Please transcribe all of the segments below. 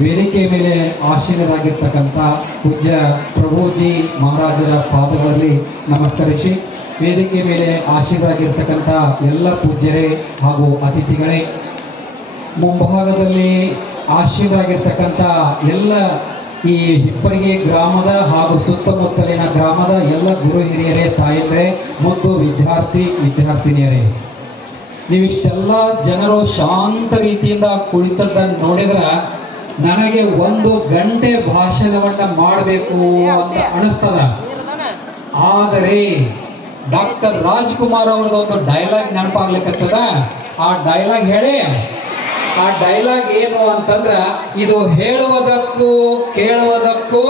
ವೇದಿಕೆ ಮೇಲೆ ಆಸೀನರಾಗಿರ್ತಕ್ಕಂಥ ಪೂಜ್ಯ ಪ್ರಭುಜಿ ಮಹಾರಾಜರ ಪಾದಗಳಲ್ಲಿ ನಮಸ್ಕರಿಸಿ, ವೇದಿಕೆ ಮೇಲೆ ಆಸೀನರಾಗಿರ್ತಕ್ಕಂಥ ಎಲ್ಲ ಪೂಜ್ಯರೇ ಹಾಗೂ ಅತಿಥಿಗಳೇ, ಮುಂಭಾಗದಲ್ಲಿ ಆಸೀನರಾಗಿರ್ತಕ್ಕಂಥ ಎಲ್ಲ ಈ ಹಿಪ್ಪರಿಗೆ ಗ್ರಾಮದ ಹಾಗೂ ಸುತ್ತಮುತ್ತಲಿನ ಗ್ರಾಮದ ಎಲ್ಲ ಗುರು ಹಿರಿಯರೇ, ತಾಯಂದ್ರೆ ಮತ್ತು ವಿದ್ಯಾರ್ಥಿನಿಯರೇ, ನೀವಿಷ್ಟೆಲ್ಲ ಜನರು ಶಾಂತ ರೀತಿಯಿಂದ ಕುಳಿತದ್ದನ್ನು ನೋಡಿದ್ರೆ ನನಗೆ 1 ಗಂಟೆ ಭಾಷಣವನ್ನ ಮಾಡಬೇಕು ಅಂತ ಅನಿಸ್ತದ. ಆದರೆ ಡಾಕ್ಟರ್ ರಾಜ್ಕುಮಾರ್ ಅವ್ರದ್ದು ಒಂದು ಡೈಲಾಗ್ ನೆನಪಾಗ್ಲಿಕ್ಕತ್ತದ. ಆ ಡೈಲಾಗ್ ಹೇಳಿ, ಆ ಡೈಲಾಗ್ ಏನು ಅಂತಂದ್ರ, ಇದು ಹೇಳುವುದಕ್ಕೂ ಕೇಳುವುದಕ್ಕೂ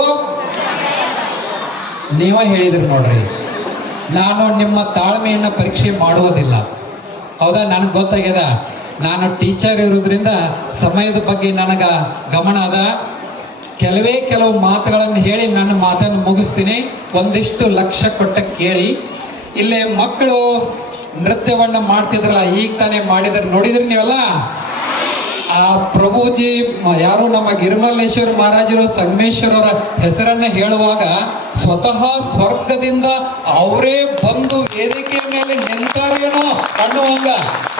ನೀವ ಹೇಳಿದ್ರಿ ನೋಡ್ರಿ. ನಾನು ನಿಮ್ಮ ತಾಳ್ಮೆಯನ್ನ ಪರೀಕ್ಷೆ ಮಾಡುವುದಿಲ್ಲ, ಹೌದಾ? ನನಗೆ ಗೊತ್ತಾಗ್ಯದ, ನಾನು ಟೀಚರ್ ಇರೋದ್ರಿಂದ ಸಮಯದ ಬಗ್ಗೆ ನನಗ ಗಮನ ಅದ. ಕೆಲವು ಮಾತುಗಳನ್ನು ಹೇಳಿ ನನ್ನ ಮಾತನ್ನು ಮುಗಿಸ್ತೀನಿ. ಒಂದಿಷ್ಟು ಲಕ್ಷ್ಯ ಕೊಟ್ಟ ಕೇಳಿ. ಇಲ್ಲೇ ಮಕ್ಕಳು ನೃತ್ಯವನ್ನ ಮಾಡ್ತಿದ್ರಲ್ಲ, ಈಗ ತಾನೇ ಮಾಡಿದ್ರೆ ನೋಡಿದ್ರಿ ನೀವೆಲ್ಲ. ಆ ಪ್ರಭುಜಿ ಯಾರು ನಮ್ಮ ಗಿರಿಮಲ್ಲೇಶ್ವರ ಮಹಾರಾಜರು ಸಂಗಮೇಶ್ವರವರ ಹೆಸರನ್ನ ಹೇಳುವಾಗ ಸ್ವತಃ ಸ್ವರ್ಗದಿಂದ ಅವರೇ ಬಂದು ವೇದಿಕೆ ಮೇಲೆ ನಿಂತಾರೇನೋ ಅನ್ನುವಂಗ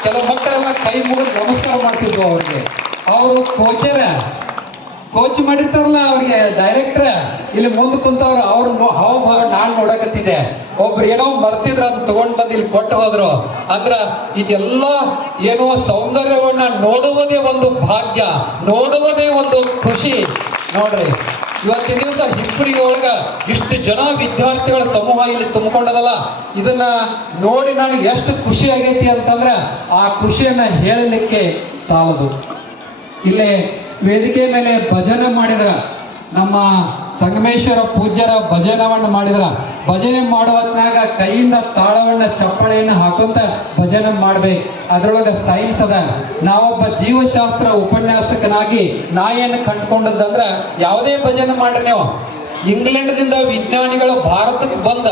ಕೆಲವು ಮಕ್ಕಳೆಲ್ಲ ಕೈ ಮುಗಿದು ನಮಸ್ಕಾರ ಮಾಡ್ತಿದ್ವು ಅವ್ರಿಗೆ. ಅವರು ಕೋಚ್ ಮಾಡಿರ್ತಾರಲ್ಲ, ಅವ್ರಿಗೆ ಡೈರೆಕ್ಟರ್ ಇಲ್ಲಿ ಮುಂದೆ ಕುಂತವ್ರು, ಅವ್ರ ಹಾವಭಾವ ನಾನ್ ನೋಡಕತ್ತಿದ್ದೆ. ಒಬ್ರು ಏನೋ ಮರ್ತಿದ್ರ ಅಂತ ತಗೊಂಡ್ ಬಂದು ಇಲ್ಲಿ ಕೊಟ್ಟು ಹೋದ್ರು. ಅಂದ್ರ ಇದೆಲ್ಲ ಏನೋ ಸೌಂದರ್ಯವನ್ನ ನೋಡುವುದೇ ಒಂದು ಭಾಗ್ಯ, ನೋಡುವುದೇ ಒಂದು ಖುಷಿ. ನೋಡ್ರಿ, ಇವತ್ತಿನ ದಿವಸ ಹಿಪ್ಪರಿಗೆ ಒಳಗ ಇಷ್ಟು ಜನ ವಿದ್ಯಾರ್ಥಿಗಳ ಸಮೂಹ ಇಲ್ಲಿ ತುಂಬಿಕೊಂಡದಲ್ಲ, ಇದನ್ನ ನೋಡಿ ನನಗೆ ಎಷ್ಟು ಖುಷಿ ಆಗೈತಿ ಅಂತಂದ್ರ ಆ ಖುಷಿಯನ್ನ ಹೇಳಲಿಕ್ಕೆ ಸಾಲದು. ಇಲ್ಲೇ ವೇದಿಕೆ ಮೇಲೆ ಭಜನೆ ಮಾಡಿದ್ರ, ನಮ್ಮ ಸಂಗಮೇಶ್ವರ ಪೂಜ್ಯರ ಭಜನವನ್ನ ಮಾಡಿದ್ರ. ಭಜನೆ ಮಾಡುವತ್ನಾಗ ಕೈಯಿಂದ ತಾಳವನ್ನ ಚಪ್ಪಳೆಯನ್ನು ಹಾಕೊಂತ ಭಜನೆ ಮಾಡ್ಬೇಕು. ಅದ್ರೊಳಗೆ ಸೈನ್ಸ್ ಅದ. ನಾವೊಬ್ಬ ಜೀವಶಾಸ್ತ್ರ ಉಪನ್ಯಾಸಕನಾಗಿ ನಾ ಏನು ಕಂಡ್ಕೊಂಡದಂದ್ರ, ಯಾವುದೇ ಭಜನೆ ಮಾಡ್ರಿ ನೀವು, ಇಂಗ್ಲೆಂಡ್ದಿಂದ ವಿಜ್ಞಾನಿಗಳು ಭಾರತಕ್ಕೆ ಬಂದ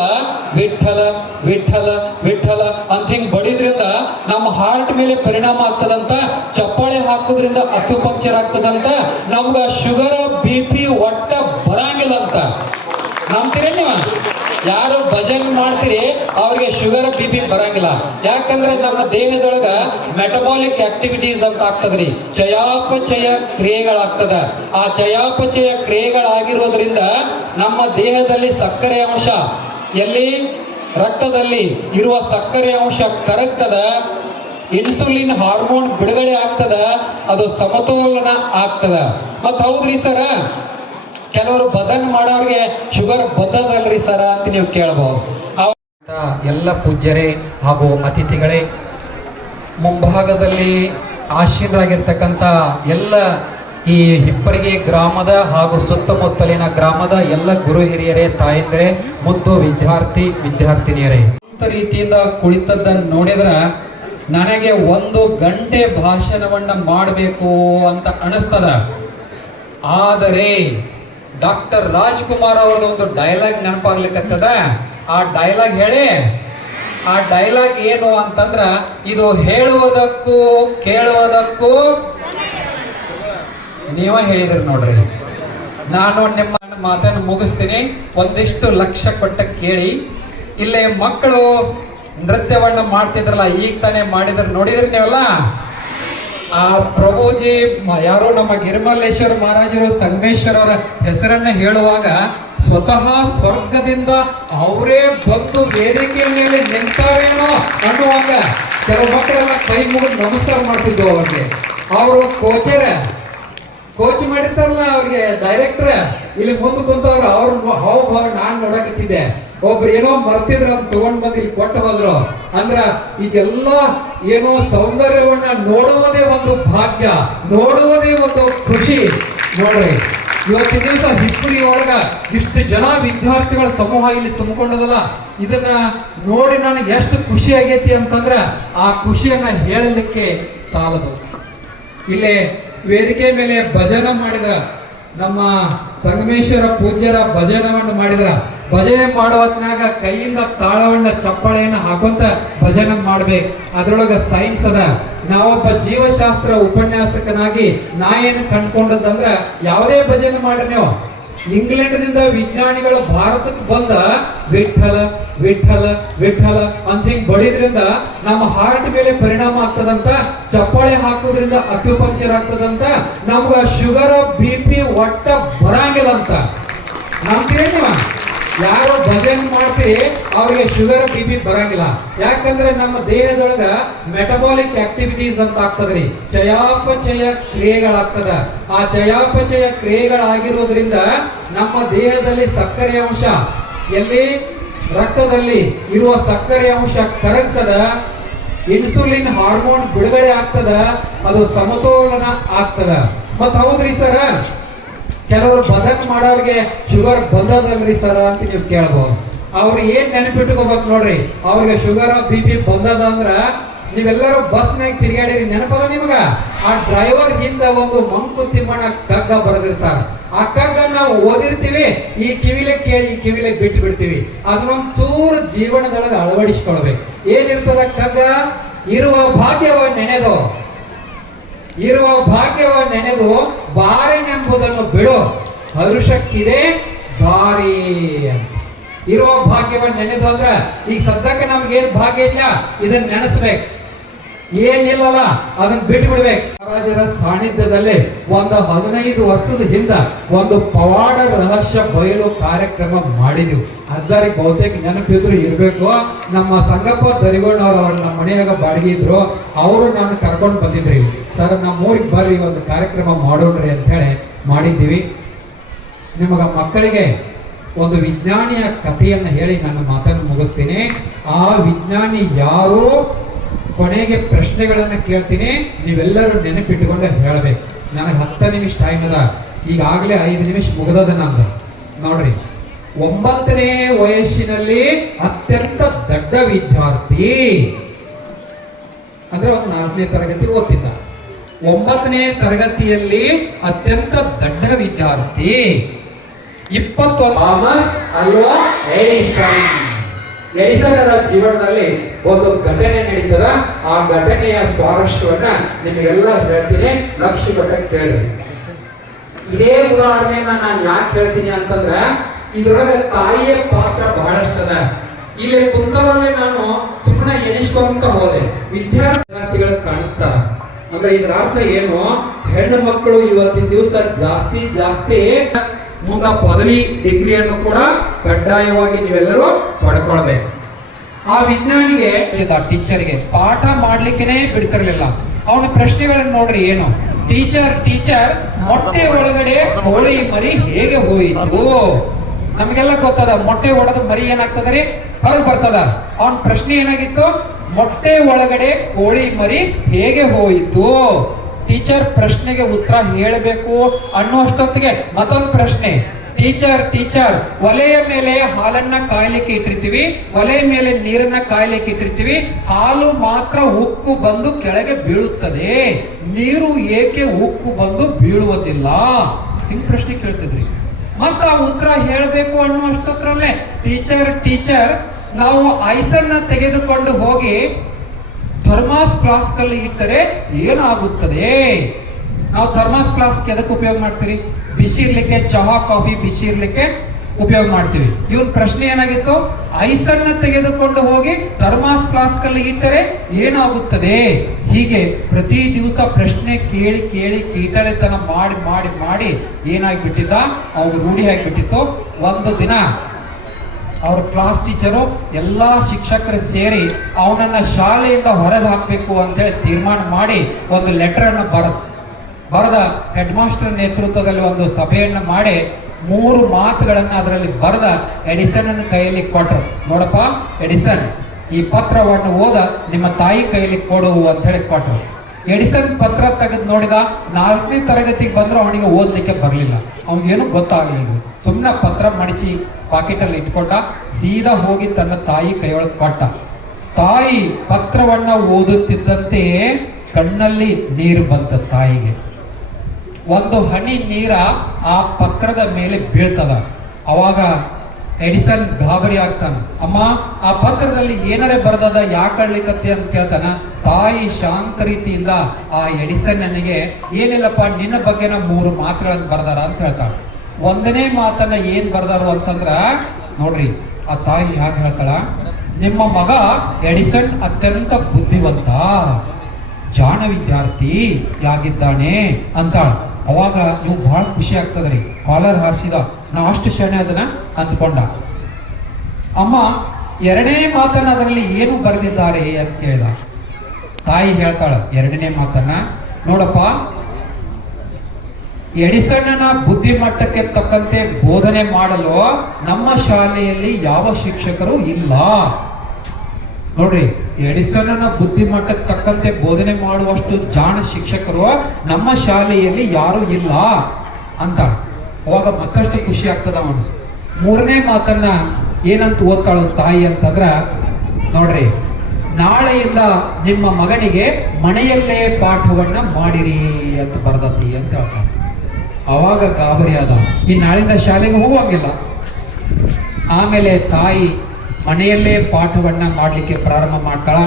ವಿಠಲ ವಿಠಲ ವಿಠಲ ಅಂತ ಹಿಂಗ್ ಬಡಿದ್ರಿಂದ ನಮ್ಮ ಹಾರ್ಟ್ ಮೇಲೆ ಪರಿಣಾಮ ಆಗ್ತದಂತ, ಚಪ್ಪಾಳೆ ಹಾಕೋದ್ರಿಂದ ಅಕ್ಯುಪಂಕ್ಚರ್ ಆಗ್ತದಂತ, ನಮ್ಗ ಶುಗರ್ BP ಒಟ್ಟ ಬರಂಗಿಲ್ಲ ಅಂತ. ನಂಬ್ತೀರಿ ನೀವು? ಯಾರು ಭಜನ್ ಮಾಡ್ತೀರಿ ಅವ್ರಿಗೆ ಶುಗರ್ BP ಬರಂಗಿಲ್ಲ. ಯಾಕಂದ್ರೆ ನಮ್ಮ ದೇಹದೊಳಗ ಮೆಟಬಾಲಿಕ್ ಆಕ್ಟಿವಿಟೀಸ್ ಅಂತ ಆಗ್ತದ್ರಿ, ಚಯಾಪಚಯ ಕ್ರಿಯೆಗಳಾಗ್ತದ. ಆ ಚಯಾಪಚಯ ಕ್ರಿಯೆಗಳಾಗಿರೋದ್ರಿಂದ ನಮ್ಮ ದೇಹದಲ್ಲಿ ಸಕ್ಕರೆ ಅಂಶ, ಎಲ್ಲಿ ರಕ್ತದಲ್ಲಿ ಇರುವ ಸಕ್ಕರೆ ಅಂಶ ಕರಗ್ತದ, ಇನ್ಸುಲಿನ್ ಹಾರ್ಮೋನ್ ಬಿಡುಗಡೆ ಆಗ್ತದ, ಅದು ಸಮತೋಲನ ಆಗ್ತದ. ಮತ್ ಹೌದ್ರಿ ಸರ, ಕೆಲವರು ಭಜನ್ ಮಾಡೋರಿಗೆ ಶುಗರ್ ಬದ್ದದಲ್ರಿ ಸರ ಅಂತ ನೀವು ಕೇಳಬಹುದು. ಎಲ್ಲ ಪೂಜ್ಯರೇ ಹಾಗೂ ಅತಿಥಿಗಳೇ, ಮುಂಭಾಗದಲ್ಲಿ ಆಸೀನರಾಗಿರ್ತಕ್ಕಂಥ ಎಲ್ಲ ಈ ಹಿಪ್ಪರಿಗೆ ಗ್ರಾಮದ ಹಾಗೂ ಸುತ್ತಮುತ್ತಲಿನ ಗ್ರಾಮದ ಎಲ್ಲ ಗುರು ಹಿರಿಯರೇ, ತಾಯಂದ್ರೆ, ಮುದ್ದು ವಿದ್ಯಾರ್ಥಿನಿಯರೇ, ರೀತಿಯಿಂದ ಕುಳಿತದ್ದನ್ನು ನೋಡಿದ್ರ ನನಗೆ 1 ಗಂಟೆ ಭಾಷಣವನ್ನ ಮಾಡಬೇಕು ಅಂತ ಅನಿಸ್ತದ. ಆದರೆ ಡಾಕ್ಟರ್ ರಾಜ್ಕುಮಾರ್ ಅವ್ರದ್ದು ಒಂದು ಡೈಲಾಗ್ ನೆನಪಾಗ್ಲಿಕ್ಕತ್ತದ. ಆ ಡೈಲಾಗ್ ಹೇಳಿ, ಆ ಡೈಲಾಗ್ ಏನು ಅಂತಂದ್ರ, ಇದು ಹೇಳುವುದಕ್ಕೂ ಕೇಳುವುದಕ್ಕೂ ನೀವ ಹೇಳಿದ್ರಿ ನೋಡ್ರಿ. ನಾನು ನಿಮ್ಮ ಮಾತನ್ನು ಮುಗಿಸ್ತೀನಿ. ಒಂದಿಷ್ಟು ಲಕ್ಷ್ಯ ಕೊಟ್ಟ ಕೇಳಿ. ಇಲ್ಲೇ ಮಕ್ಕಳು ನೃತ್ಯವನ್ನ ಮಾಡ್ತಿದ್ರಲ್ಲ, ಈಗ ತಾನೇ ಮಾಡಿದ್ರು ನೋಡಿದ್ರಿ ನೀವೆಲ್ಲ. ಆ ಪ್ರಭುಜಿ ಯಾರು ನಮ್ಮ ಗಿರಿಮಲ್ಲೇಶ್ವರ ಮಹಾರಾಜರು ಸಂಗಮೇಶ್ವರವರ ಹೆಸರನ್ನ ಹೇಳುವಾಗ ಸ್ವತಃ ಸ್ವರ್ಗದಿಂದ ಅವರೇ ಬಂದು ವೇದಿಕೆ ಮೇಲೆ ನಿಂತಾರೇನೋ ಅನ್ನುವಾಗ ಕೆಲವು ಮಕ್ಕಳೆಲ್ಲ ಕೈ ಮುಗಿದು ನಮಸ್ಕಾರ ಮಾಡ್ತಿದ್ವು ಅವ್ರಿಗೆ. ಅವರು ಕೋಚ್ ಮಾಡಿರ್ತಾರಲ್ಲ, ಅವ್ರಿಗೆ ಡೈರೆಕ್ಟರ್ ಇಲ್ಲಿ ಮುಂದೆ ಕುಂತವ್ರು, ಅವ್ರ ಹಾವಭಾವ ನಾನ್ ನೋಡಕತ್ತಿದ್ದೆ. ಒಬ್ರು ಏನೋ ಮರ್ತಿದ್ರ ಅಂತ ತಗೊಂಡ್ ಬಂದು ಇಲ್ಲಿ ಕೊಟ್ಟು ಹೋದ್ರು. ಅಂದ್ರ ಇದೆಲ್ಲ ಏನೋ ಸೌಂದರ್ಯವನ್ನ ನೋಡುವುದೇ ಒಂದು ಭಾಗ್ಯ, ನೋಡುವುದೇ ಒಂದು ಖುಷಿ. ನೋಡ್ರಿ, ಇವತ್ತಿನ ದಿವಸ ಹಿಪ್ಪರಿ ಒಳಗ ಇಷ್ಟು ಜನ ವಿದ್ಯಾರ್ಥಿಗಳ ಸಮೂಹ ಇಲ್ಲಿ ತುಂಬಿಕೊಂಡದಲ್ಲ, ಇದನ್ನ ನೋಡಿ ನನಗೆ ಎಷ್ಟು ಖುಷಿ ಆಗೈತಿ ಅಂತಂದ್ರ ಆ ಖುಷಿಯನ್ನ ಹೇಳಲಿಕ್ಕೆ ಸಾಲದು. ಇಲ್ಲೇ ವೇದಿಕೆ ಮೇಲೆ ಭಜನ ಮಾಡಿದ ನಮ್ಮ ಸಂಗಮೇಶ್ವರ ಪೂಜ್ಯರ ಭಜನವನ್ನು ಮಾಡಿದ್ರ. ಭಜನೆ ಮಾಡುವತ್ನಾಗ ಕೈಯಿಂದ ತಾಳವನ್ನ ಚಪ್ಪಾಳೆಯನ್ನ ಹಾಕೊಂತ ಭಜನೆ ಮಾಡ್ಬೇಕು. ಅದ್ರೊಳಗ ಸೈನ್ಸ್ ಅದ. ನಾವೊಬ್ಬ ಜೀವಶಾಸ್ತ್ರ ಉಪನ್ಯಾಸಕನಾಗಿ ನಾ ಏನು ಕಂಡ್ಕೊಂಡದಂದ್ರ, ಯಾವುದೇ ಭಜನೆ ಮಾಡ್ರಿ ನೀವು, ಇಂಗ್ಲೆಂಡ್ದಿಂದ ವಿಜ್ಞಾನಿಗಳು ಭಾರತಕ್ಕೆ ಬಂದ ವಿಠಲ ವಿಠಲ ವಿಠಲ ಅಂತ ಹಿಂಗ್ ಬಡಿದ್ರಿಂದ ನಮ್ಮ ಹಾರ್ಟ್ ಮೇಲೆ ಪರಿಣಾಮ ಆಗ್ತದಂತ, ಚಪ್ಪಾಳೆ ಹಾಕೋದ್ರಿಂದ ಅಕ್ಯುಪಂಕ್ಚರ್ ಆಗ್ತದಂತ, ನಮ್ಗ ಶುಗರ್ BP ಒಟ್ಟ ಬರಂಗಿಲ್ಲ ಅಂತ. ನಂಬ್ತೀರಿ ನೀವು? ಯಾರು ಭಜನೆ ಮಾಡ್ತೀರಿ ಅವ್ರಿಗೆ ಶುಗರ್ BP ಬರಂಗಿಲ್ಲ. ಯಾಕಂದ್ರೆ ನಮ್ಮ ದೇಹದೊಳಗ ಮೆಟಬಾಲಿಕ್ ಆಕ್ಟಿವಿಟೀಸ್ ಅಂತ ಆಗ್ತದ್ರಿ, ಚಯಾಪಚಯ ಕ್ರಿಯೆಗಳಾಗ್ತದ. ಆ ಚಯಾಪಚಯ ಕ್ರಿಯೆಗಳಾಗಿರೋದ್ರಿಂದ ನಮ್ಮ ದೇಹದಲ್ಲಿ ಸಕ್ಕರೆ ಅಂಶ, ಎಲ್ಲಿ ರಕ್ತದಲ್ಲಿ ಇರುವ ಸಕ್ಕರೆ ಅಂಶ ಕರಗ್ತದ, ಇನ್ಸುಲಿನ್ ಹಾರ್ಮೋನ್ ಬಿಡುಗಡೆ ಆಗ್ತದ, ಅದು ಸಮತೋಲನ ಆಗ್ತದ. ಮತ್ ಹೌದ್ರಿ ಸರ, ಕೆಲವರು ಭಜನೆ ಮಾಡೋರಿಗೆ ಶುಗರ್ ಬಂದದಲ್ರಿ ಸರ ಅಂತ ನೀವು ಕೇಳ್ಬೋದು. ಅವ್ರು ಏನ್ ನೆನಪಿಟ್ಕೋಬೇಕು ನೋಡ್ರಿ, ಅವ್ರಿಗೆ ಶುಗರ್ BP ಬಂದದ ಅಂದ್ರ, ನೀವೆಲ್ಲರೂ ಬಸ್ನಾಗ ತಿರುಗಾಡಿರಿ, ನೆನಪದ ನಿಮಗ? ಆ ಡ್ರೈವರ್ ಹಿಂದ ಒಂದು ಮಂಕು ತಿಮ್ಮಣ್ಣ ಕಗ್ಗ ಬರೆದಿರ್ತಾರ. ಆ ಕಗ್ಗ ನಾವು ಓದಿರ್ತೀವಿ, ಈ ಕಿವಿಲೆ ಕೇಳಿ ಈ ಕಿವಿಲೆ ಬಿಟ್ಟು ಬಿಡ್ತೀವಿ. ಅದನ್ನೊಂದ್ ಚೂರು ಜೀವನದೊಳಗೆ ಅಳವಡಿಸ್ಕೊಳ್ಬೇಕು. ಏನಿರ್ತದ ಕಗ್ಗ? ಇರುವ ಭಾಗ್ಯವ ನೆನೆದು, ಇರುವ ಭಾಗ್ಯವ ನೆನೆದು ಬಾರಿನೆಂಬುದನ್ನು ಬಿಡು, ಹರುಷಕ್ಕಿದೆ ಬಾರಿ. ಇರುವ ಭಾಗ್ಯವನ್ನು ನೆನೆದು ಅಂದ್ರ, ಈಗ ಸದ್ಯಕ್ಕೆ ನಮ್ಗೇನ್ ಭಾಗ್ಯ ಇಲ್ಲ ಇದನ್ನ ನೆನೆಸ್ಬೇಕು. ಏನಿಲ್ಲಲ್ಲ ಅದನ್ನ ಬಿಟ್ಟು ಬಿಡ್ಬೇಕು. ಮಹಾರಾಜರ ಸಾನ್ನಿಧ್ಯದಲ್ಲಿ ಒಂದು 15 ವರ್ಷದ ಹಿಂದ ಒಂದು ಪವಾಡ ರಹಸ್ಯ ಬಯಲು ಕಾರ್ಯಕ್ರಮ ಮಾಡಿದೀವಿ. ಅಜ್ಜಾರಿಗೆ ಬಹುತೇಕ ನೆನಪಿದ್ರು ಇರ್ಬೇಕು. ನಮ್ಮ ಸಂಗಪ್ಪ ದರಿಗೋಣ್ಣವ್ರು ಅವ್ರ ನಮ್ಮ ಮನೆಯಾಗ ಬಾಡಿಗೆ ಇದ್ರು, ಅವರು ನಾನು ಕರ್ಕೊಂಡು ಬಂದಿದ್ರಿ. ಸರ್ ನಮ್ಮ ಊರಿಗೆ ಬರ್ರಿ ಒಂದು ಕಾರ್ಯಕ್ರಮ ಮಾಡೋಣ್ರಿ ಅಂತ ಹೇಳಿ ಮಾಡಿದ್ದೀವಿ. ನಿಮಗ ಮಕ್ಕಳಿಗೆ ಒಂದು ವಿಜ್ಞಾನಿಯ ಕಥೆಯನ್ನು ಹೇಳಿ ನನ್ನ ಮಾತನ್ನು ಮುಗಿಸ್ತೀನಿ. ಆ ವಿಜ್ಞಾನಿ ಯಾರು, ಕೊನೆಗೆ ಪ್ರಶ್ನೆಗಳನ್ನು ಕೇಳ್ತೀನಿ, ನೀವೆಲ್ಲರೂ ನೆನಪಿಟ್ಟುಕೊಂಡು ಹೇಳಬೇಕು. ನನಗೆ 10 ನಿಮಿಷ ಟೈಮ್ ಅದ, ಈಗಾಗಲೇ 5 ನಿಮಿಷ ಮುಗಿದದ ನಮ್ದು. ನೋಡ್ರಿ, 9ನೇ ವಯಸ್ಸಿನಲ್ಲಿ ಅತ್ಯಂತ ದೊಡ್ಡ ವಿದ್ಯಾರ್ಥಿ ಅಂದ್ರೆ ಒಂದು 4ನೇ ತರಗತಿ ಓದ್ತಿದ್ದ. 9ನೇ ತರಗತಿಯಲ್ಲಿ ಅತ್ಯಂತ ದೊಡ್ಡ ವಿದ್ಯಾರ್ಥಿ 21 ಥಾಮಸ್ ಅಲ್ವಾ ಎಡಿಸನ್. ಎಡಿಸನ್ ಅವರ ಜೀವನದಲ್ಲಿ ಒಂದು ಘಟನೆ ನಡೀತದ. ಆ ಘಟನೆಯ ಸ್ವಾರಸ್ಯವನ್ನ ನಿಮಗೆಲ್ಲ ಹೇಳ್ತೀನಿ, ಲಕ್ಷ್ಯ ಕೊಟ್ಟ ಕೇಳ್ರಿ. ಇದೇ ಉದಾಹರಣೆಯನ್ನ ನಾನು ಯಾಕೆ ಹೇಳ್ತೀನಿ ಅಂತಂದ್ರ, ಇದ್ರೊಳಗೆ ತಾಯಿಯ ಪಾತ್ರ ಬಹಳಷ್ಟದ. ಇಲ್ಲಿ ಕುಂತವರಲ್ಲಿ ನಾನು ಸುಮ್ಮನೆ ಎಣಿಸ್ಕೊಂತ ಹೋದೆ, ವಿದ್ಯಾರ್ಥಿಗಳು ಕಾಣಿಸ್ತಾರ. ಅಂದ್ರೆ ಇದರ ಅರ್ಥ ಏನು? ಹೆಣ್ಣು ಮಕ್ಕಳು ಇವತ್ತಿನ ದಿವಸ ಜಾಸ್ತಿ ಮುಂದ ಪದವಿ ಡಿಗ್ರಿಯನ್ನು ಕೂಡ ಕಡ್ಡಾಯವಾಗಿ ನೀವೆಲ್ಲರೂ ಪಡ್ಕೊಳ್ಬೇಕು. ಆ ವಿಜ್ಞಾನಿಗೆ, ಟೀಚರ್ಗೆ ಪಾಠ ಮಾಡ್ಲಿಕ್ಕೆ ಬಿಡ್ತಿರ್ಲಿಲ್ಲ. ಅವನ ಪ್ರಶ್ನೆಗಳನ್ನು ನೋಡ್ರಿ ಏನು. ಟೀಚರ್ ಮೊಟ್ಟೆ ಒಳಗಡೆ ಕೋಳಿ ಮರಿ ಹೇಗೆ ಹೋಯಿತು? ನಮಗೆಲ್ಲ ಗೊತ್ತದ, ಮೊಟ್ಟೆ ಒಡೆದ ಮರಿ ಏನಾಗ್ತದ ರೀ, ಹೊರಗೆ ಬರ್ತದ. ಅವನ ಪ್ರಶ್ನೆ ಏನಾಗಿತ್ತು? ಮೊಟ್ಟೆ ಒಳಗಡೆ ಕೋಳಿ ಮರಿ ಹೇಗೆ ಹೋಯಿತು? ಟೀಚರ್ ಪ್ರಶ್ನೆಗೆ ಉತ್ತರ ಹೇಳಬೇಕು ಅನ್ನುವಷ್ಟೊತ್ತಿಗೆ ಮತ್ತೊಂದು ಪ್ರಶ್ನೆ. ಟೀಚರ್ ಒಲೆಯ ಮೇಲೆ ಹಾಲನ್ನ ಕಾಯ್ಲಿಕ್ಕೆ ಇಟ್ಟಿರ್ತೀವಿ, ಒಲೆಯ ಮೇಲೆ ನೀರನ್ನ ಕಾಯ್ಲಿಕ್ಕೆ ಇಟ್ಟಿರ್ತೀವಿ, ಹಾಲು ಮಾತ್ರ ಉಕ್ಕು ಬಂದು ಕೆಳಗೆ ಬೀಳುತ್ತದೆ, ನೀರು ಏಕೆ ಉಕ್ಕು ಬಂದು ಬೀಳುವುದಿಲ್ಲ? ಹಿಂಗ್ ಪ್ರಶ್ನೆ ಕೇಳ್ತಿದ್ರಿ. ಮತ್ತ ಆ ಉತ್ತರ ಹೇಳಬೇಕು ಅನ್ನುವಷ್ಟೊತ್ತರಲ್ಲೇ ಟೀಚರ್ ನಾವು ಐಸನ್ನ ತೆಗೆದುಕೊಂಡು ಹೋಗಿ ಥರ್ಮಾಸ್ ಫ್ಲಾಸ್ಕ್ ಅಲ್ಲಿ ಇಟ್ಟರೆ ಏನಾಗುತ್ತದೆ? ನಾವು ಥರ್ಮಾಸ್ ಫ್ಲಾಸ್ಕ್ ಎದಕ್ಕೆ ಉಪಯೋಗ ಮಾಡ್ತೀರಿ? ಬಿಸಿ ಇರ್ಲಿಕ್ಕೆ, ಚಹಾ ಕಾಫಿ ಬಿಸಿ ಇರ್ಲಿಕ್ಕೆ ಉಪಯೋಗ ಮಾಡ್ತೀವಿ. ಇವನ್ ಪ್ರಶ್ನೆ ಏನಾಗಿತ್ತು? ಐಸನ್ನ ತೆಗೆದುಕೊಂಡು ಹೋಗಿ ಥರ್ಮಾಸ್ ಫ್ಲಾಸ್ಕ್ ಅಲ್ಲಿ ಇಟ್ಟರೆ ಏನಾಗುತ್ತದೆ? ಹೀಗೆ ಪ್ರತಿ ದಿವಸ ಪ್ರಶ್ನೆ ಕೇಳಿ ಕೀಟಲೆತನ ಮಾಡಿ ಏನಾಗ್ಬಿಟ್ಟಿದ್ದ, ಅವ್ರಿಗೆ ರೂಢಿ ಆಗಿಬಿಟ್ಟಿತ್ತು. ಒಂದು ದಿನ ಅವ್ರ ಕ್ಲಾಸ್ ಟೀಚರು ಎಲ್ಲಾ ಶಿಕ್ಷಕರು ಸೇರಿ ಅವನನ್ನ ಶಾಲೆಯಿಂದ ಹೊರಗೆ ಹಾಕಬೇಕು ಅಂತ ಹೇಳಿ ತೀರ್ಮಾನ ಮಾಡಿ ಒಂದು ಲೆಟರ್ ಅನ್ನು ಬರೆದ ಹೆಡ್ ಮಾಸ್ಟರ್ ನೇತೃತ್ವದಲ್ಲಿ ಒಂದು ಸಭೆಯನ್ನು ಮಾಡಿ 3 ಮಾತುಗಳನ್ನ ಅದರಲ್ಲಿ ಬರೆದ ಎಡಿಸನ್ ಕೈಯಲ್ಲಿ ಕೊಟ್ರು. ನೋಡಪ್ಪ ಎಡಿಸನ್, ಈ ಪತ್ರವನ್ನು ಓದ ನಿಮ್ಮ ತಾಯಿ ಕೈಯಲ್ಲಿ ಕೊಡು ಅಂತ ಹೇಳಿ ಕೊಟ್ರು. ಎಡಿಸನ್ ಪತ್ರ ತೆಗೆದು ನೋಡಿದ. 4ನೇ ತರಗತಿಗೆ ಬಂದ್ರು ಅವನಿಗೆ ಓದ್ಲಿಕ್ಕೆ ಬರಲಿಲ್ಲ, ಅವನಿಗೇನು ಗೊತ್ತಾಗ್ಲಿಲ್ಲ. ಸುಮ್ಮನೆ ಪತ್ರ ಮಡಿಚಿ ಪಾಕೆಟಲ್ಲಿ ಇಟ್ಕೊಂಡ, ಸೀದಾ ಹೋಗಿ ತನ್ನ ತಾಯಿ ಕೈಯೊಳಗೆ ಕೊಟ್ಟ. ತಾಯಿ ಪತ್ರವನ್ನ ಓದುತ್ತಿದ್ದಂತೆ ಕಣ್ಣಲ್ಲಿ ನೀರು ಬಂತ ತಾಯಿಗೆ. ಒಂದು ಹನಿ ನೀರ ಆ ಪತ್ರದ ಮೇಲೆ ಬೀಳ್ತದ. ಅವಾಗ ಎಡಿಸನ್ ಗಾಬರಿ ಆಗ್ತಾನ. ಅಮ್ಮ, ಆ ಪತ್ರದಲ್ಲಿ ಏನಾರೇ ಬರ್ದದ, ಯಾಕಳ್ಳಿಕತ್ತೆ ಅಂತ ಕೇಳ್ತಾನ. ತಾಯಿ ಶಾಂತ ರೀತಿಯಿಂದ ಆ ಎಡಿಸನ್ ನನಗೆ ಏನಿಲ್ಲಪ್ಪ, ನಿನ್ನ ಬಗ್ಗೆನ 3 ಮಾತುಗಳನ್ನು ಬರ್ದಾರ ಅಂತ ಹೇಳ್ತಾಳ. ಒಂದನೇ ಮಾತನ್ನ ಏನ್ ಬರ್ದಾರು ಅಂತಂದ್ರ ನೋಡ್ರಿ, ಆ ತಾಯಿ ಯಾಕೆ ಹೇಳ್ತಾಳ, ನಿಮ್ಮ ಮಗ ಎಡಿಸನ್ ಅತ್ಯಂತ ಬುದ್ಧಿವಂತ, ಜಾಣ ವಿದ್ಯಾರ್ಥಿ ಯಾಗಿದ್ದಾನೆ ಅಂತ. ಅವಾಗ ನೀವು ಬಹಳ ಖುಷಿ ಆಗ್ತದ್ರಿ. ಕಾಲರ್ ಹಾರಿಸಿದ, ನಾ ಅಷ್ಟು ಶಾಣೆ ಅದನ್ನ ಅಂದ್ಕೊಂಡ. ಅಮ್ಮ, ಎರಡನೇ ಮಾತನ್ನ ಅದರಲ್ಲಿ ಏನು ಬರೆದಿದ್ದಾರೆ ಅಂತ ಕೇಳಿದ. ತಾಯಿ ಹೇಳ್ತಾಳ ಎರಡನೇ ಮಾತನ್ನ, ನೋಡಪ್ಪ, ಎಡಿಸನ್ನ ಬುದ್ಧಿಮಟ್ಟಕ್ಕೆ ತಕ್ಕಂತೆ ಬೋಧನೆ ಮಾಡಲು ನಮ್ಮ ಶಾಲೆಯಲ್ಲಿ ಯಾವ ಶಿಕ್ಷಕರು ಇಲ್ಲ. ನೋಡ್ರಿ, ಎಡಿಸನ್ನ ಬುದ್ಧಿಮಟ್ಟಕ್ಕೆ ತಕ್ಕಂತೆ ಬೋಧನೆ ಮಾಡುವಷ್ಟು ಜಾಣ ಶಿಕ್ಷಕರು ನಮ್ಮ ಶಾಲೆಯಲ್ಲಿ ಯಾರು ಇಲ್ಲ ಅಂತ. ಅವಾಗ ಮತ್ತಷ್ಟು ಖುಷಿ ಆಗ್ತದ ಅವನು. ಮೂರನೇ ಮಾತನ್ನ ಏನಂತ ಓದ್ತಾಳು ತಾಯಿ ಅಂತಂದ್ರ, ನೋಡ್ರಿ, ನಾಳೆಯಿಂದ ನಿಮ್ಮ ಮಗನಿಗೆ ಮನೆಯಲ್ಲೇ ಪಾಠವನ್ನ ಮಾಡಿರಿ ಅಂತ ಬರ್ದತಿ ಅಂತ ಹೇಳ್ತಾನೆ. ಅವಾಗ ಗಾಬರಿ ಆದ, ಈ ನಾಳಿಂದ ಶಾಲೆಗೆ ಹೋಗುವಂಗಿಲ್ಲ. ಆಮೇಲೆ ತಾಯಿ ಮನೆಯಲ್ಲೇ ಪಾಠವನ್ನ ಮಾಡ್ಲಿಕ್ಕೆ ಪ್ರಾರಂಭ ಮಾಡ್ತಾಳ.